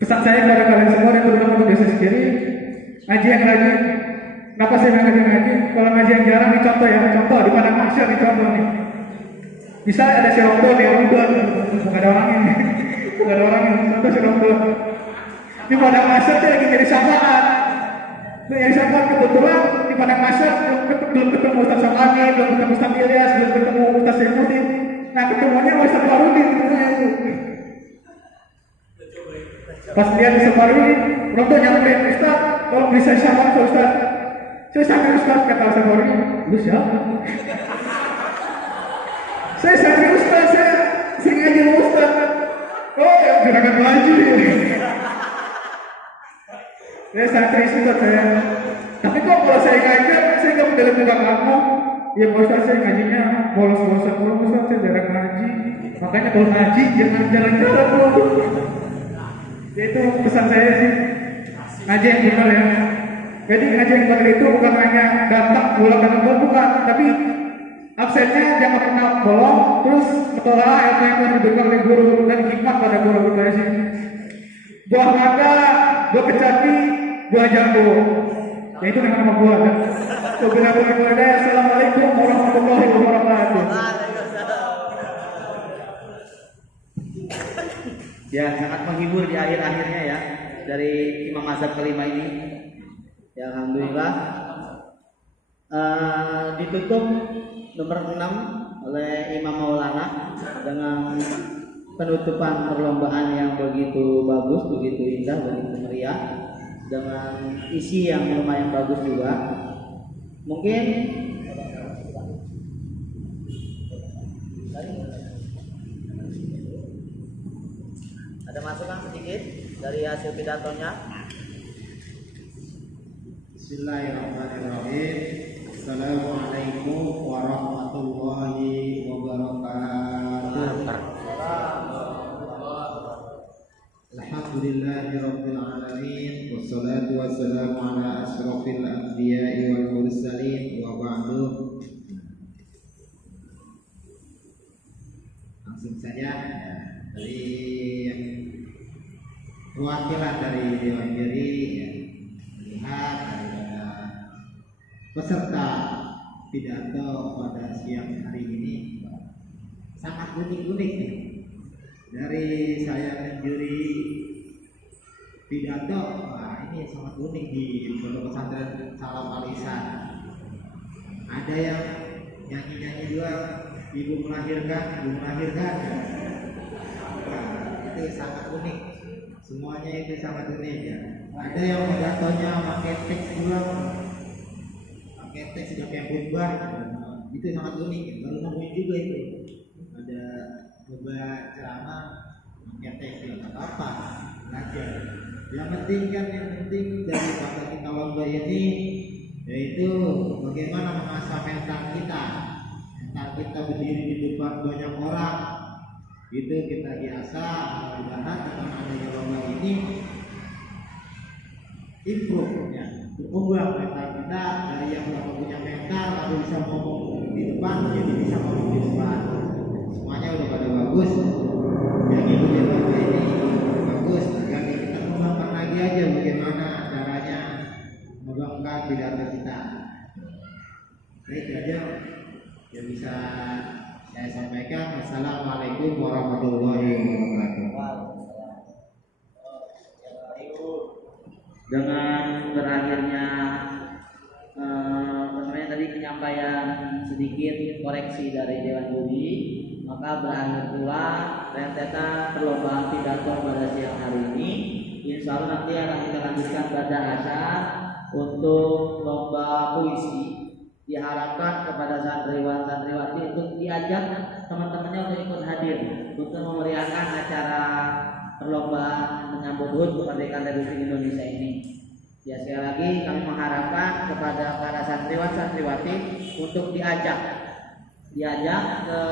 pesan saya kepada kalian semua yang terutama untuk desa sendiri, ngaji yang rajin. Kenapa saya ngaji? Kalau ngaji yang jarang nih contoh ya, contoh di padang mahsyar nih contoh nih. Bisa ada si Rongdon ya, Rongdon, bukan ada orangnya nih, bukan ada orangnya. Contoh si Rongdon. Di padang mahsyar dia lagi jadi syafaat. Jadi syafaat kebetulan di padang mahsyar belum ketemu Ustaz Somani, belum ketemu Ustaz Ilyas, belum ketemu Ustaz Saifuddin. Nah ketemuannya Ustaz Farudin itu. Pas dia di Farudin, Rongdon nyamperin Ustaz, tolong beri saya syafaat ke Ustaz. Saya sampai Ustaz kata Ustaz Farudin, lu siapa? Saya sampai Ustaz, saya ngaji Ustaz. Oh ya gerakan baju. Saya santri Ustaz saya. Tapi kok kalau saya ngajar, saya nggak mendalam tentang kamu. Ya Pak Ustaz, saya ngajinya bolos-bolosan dulu, Ustaz, saya jarang ngaji. Makanya kalau ngaji jangan jalan-jalan dulu. Ya itu pesan saya sih. Ngaji yang benar ya. Jadi ngaji yang benar itu bukan hanya datang pulang dan pulang, bukan, tapi absennya jangan pernah bolong, terus menolak apa yang telah diberikan oleh guru dan hikmat pada guru kita di sini. Buah mangga, buah kecapi, buah jambu. Ya itu dengan nama buah. Assalamualaikum warahmatullahi wabarakatuh. Ya, sangat menghibur di akhir-akhirnya ya dari Imam Mazhab kelima ini. Ya, alhamdulillah. Ditutup nomor 6 oleh Imam Maulana dengan penutupan perlombaan yang begitu bagus, begitu indah, begitu meriah, dengan isi yang lumayan bagus juga. Mungkin ada masukan sedikit dari hasil pidatonya. Bismillahirrahmanirrahim. Assalamualaikum warahmatullahi wabarakatuh. Alhamdulillahirabbil alamin wassalatu wassalamu ala asyrofil anbiya'i wal mursalin wa ba'du. Langsung saja dari yang perwakilan dari Dewan Juri ya, melihat daripada peserta pidato pada siang hari ini sangat unik-unik nih. Dari saya menjuri pidato, wah ini sangat unik di Pondok Pesantren Salam Al-Ihsan. Ada yang nyanyi-nyanyi juga, ibu melahirkan. Nah, itu sangat unik. Semuanya itu sangat unik ya. Ada yang pidatonya pakai teks ulang, pakai teks sudah kayak khutbah. Itu sangat unik. Baru nemuin juga itu. Ada coba ceramah pakai teks ya, nggak apa-apa, belajar. Yang penting dari pada kita lomba ini yaitu bagaimana mengasah mental kita. Mental kita berdiri di depan banyak orang, itu kita biasa. Mudah-mudahan dengan adanya lomba ini improve ya, berkembang mental kita dari yang tidak punya mental lalu bisa ngomong di depan jadi bisa ngomong di depan. Semuanya udah pada bagus. Yang itu yang lomba ini bagus. Yang kita kembangkan lagi aja bagaimana caranya mengembangkan pidato kita. Itu aja yang bisa saya sampaikan. Wassalamualaikum warahmatullahi wabarakatuh. Dengan berakhirnya tadi penyampaian sedikit koreksi dari Dewan Juri, maka berakhir pula rentetan perlombaan pidato pada siang hari ini. Insya Allah nanti akan kita lanjutkan pada asyar untuk lomba puisi. Diharapkan kepada santriwan-santriwati untuk diajak teman-temannya untuk ikut hadir untuk memeriahkan acara perlombaan menyambut HUT kemerdekaan Republik Indonesia ini. Ya, sekali lagi kami mengharapkan kepada para santriwan-santriwati untuk diajak ke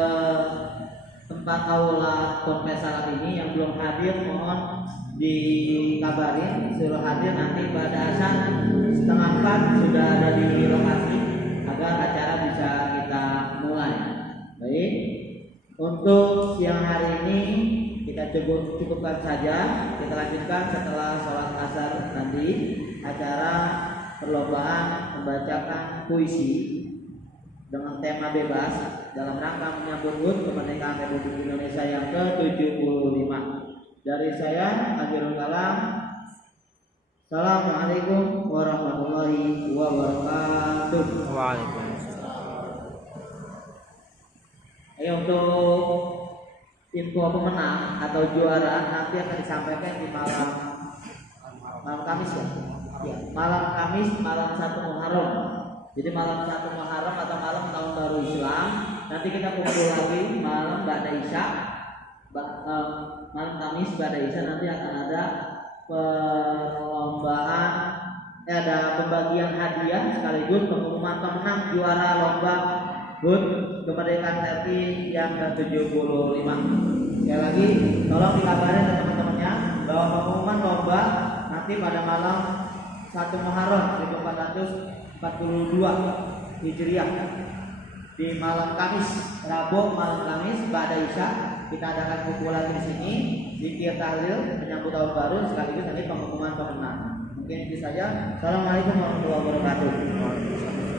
tempat aula Ponpes Salam ini. Yang belum hadir mohon dikabarin, suruh hadir nanti pada asyar 3:30 sudah ada di lokasi agar acara bisa kita mulai. Baik, untuk siang hari ini kita cukupkan saja. Kita lanjutkan setelah sholat asar nanti acara perlombaan membacakan puisi dengan tema bebas dalam rangka menyambut HUT kemerdekaan Republik Indonesia yang ke-75. Dari saya Akhirul Kalam. Assalamualaikum warahmatullahi wabarakatuh. Waalaikumsalam. Ayo, untuk info pemenang atau juara nanti akan disampaikan di malam Kamis ya. Ya, malam Kamis, malam 1 Muharram. Jadi malam 1 Muharram atau malam tahun baru Islam. Nanti kita kumpul lagi malam Ba'da Isya. Malam Kamis Ba'da Isya nanti akan ada perlombaan ada pembagian hadiah sekaligus pengumuman pemenang juara lomba HUT kemerdekaan RI yang ke-75. Sekali lagi tolong dikabarin ke teman-temannya bahwa pengumuman lomba nanti pada malam 1 Muharram 1442 Hijriah di malam Kamis, Rabu malam Kamis Ba'da Isya kita adakan kumpul lagi di sini, zikir tahlil menyambut tahun baru sekaligus nanti pengumuman pemenang. Mungkin itu saja. Assalamualaikum warahmatullahi wabarakatuh.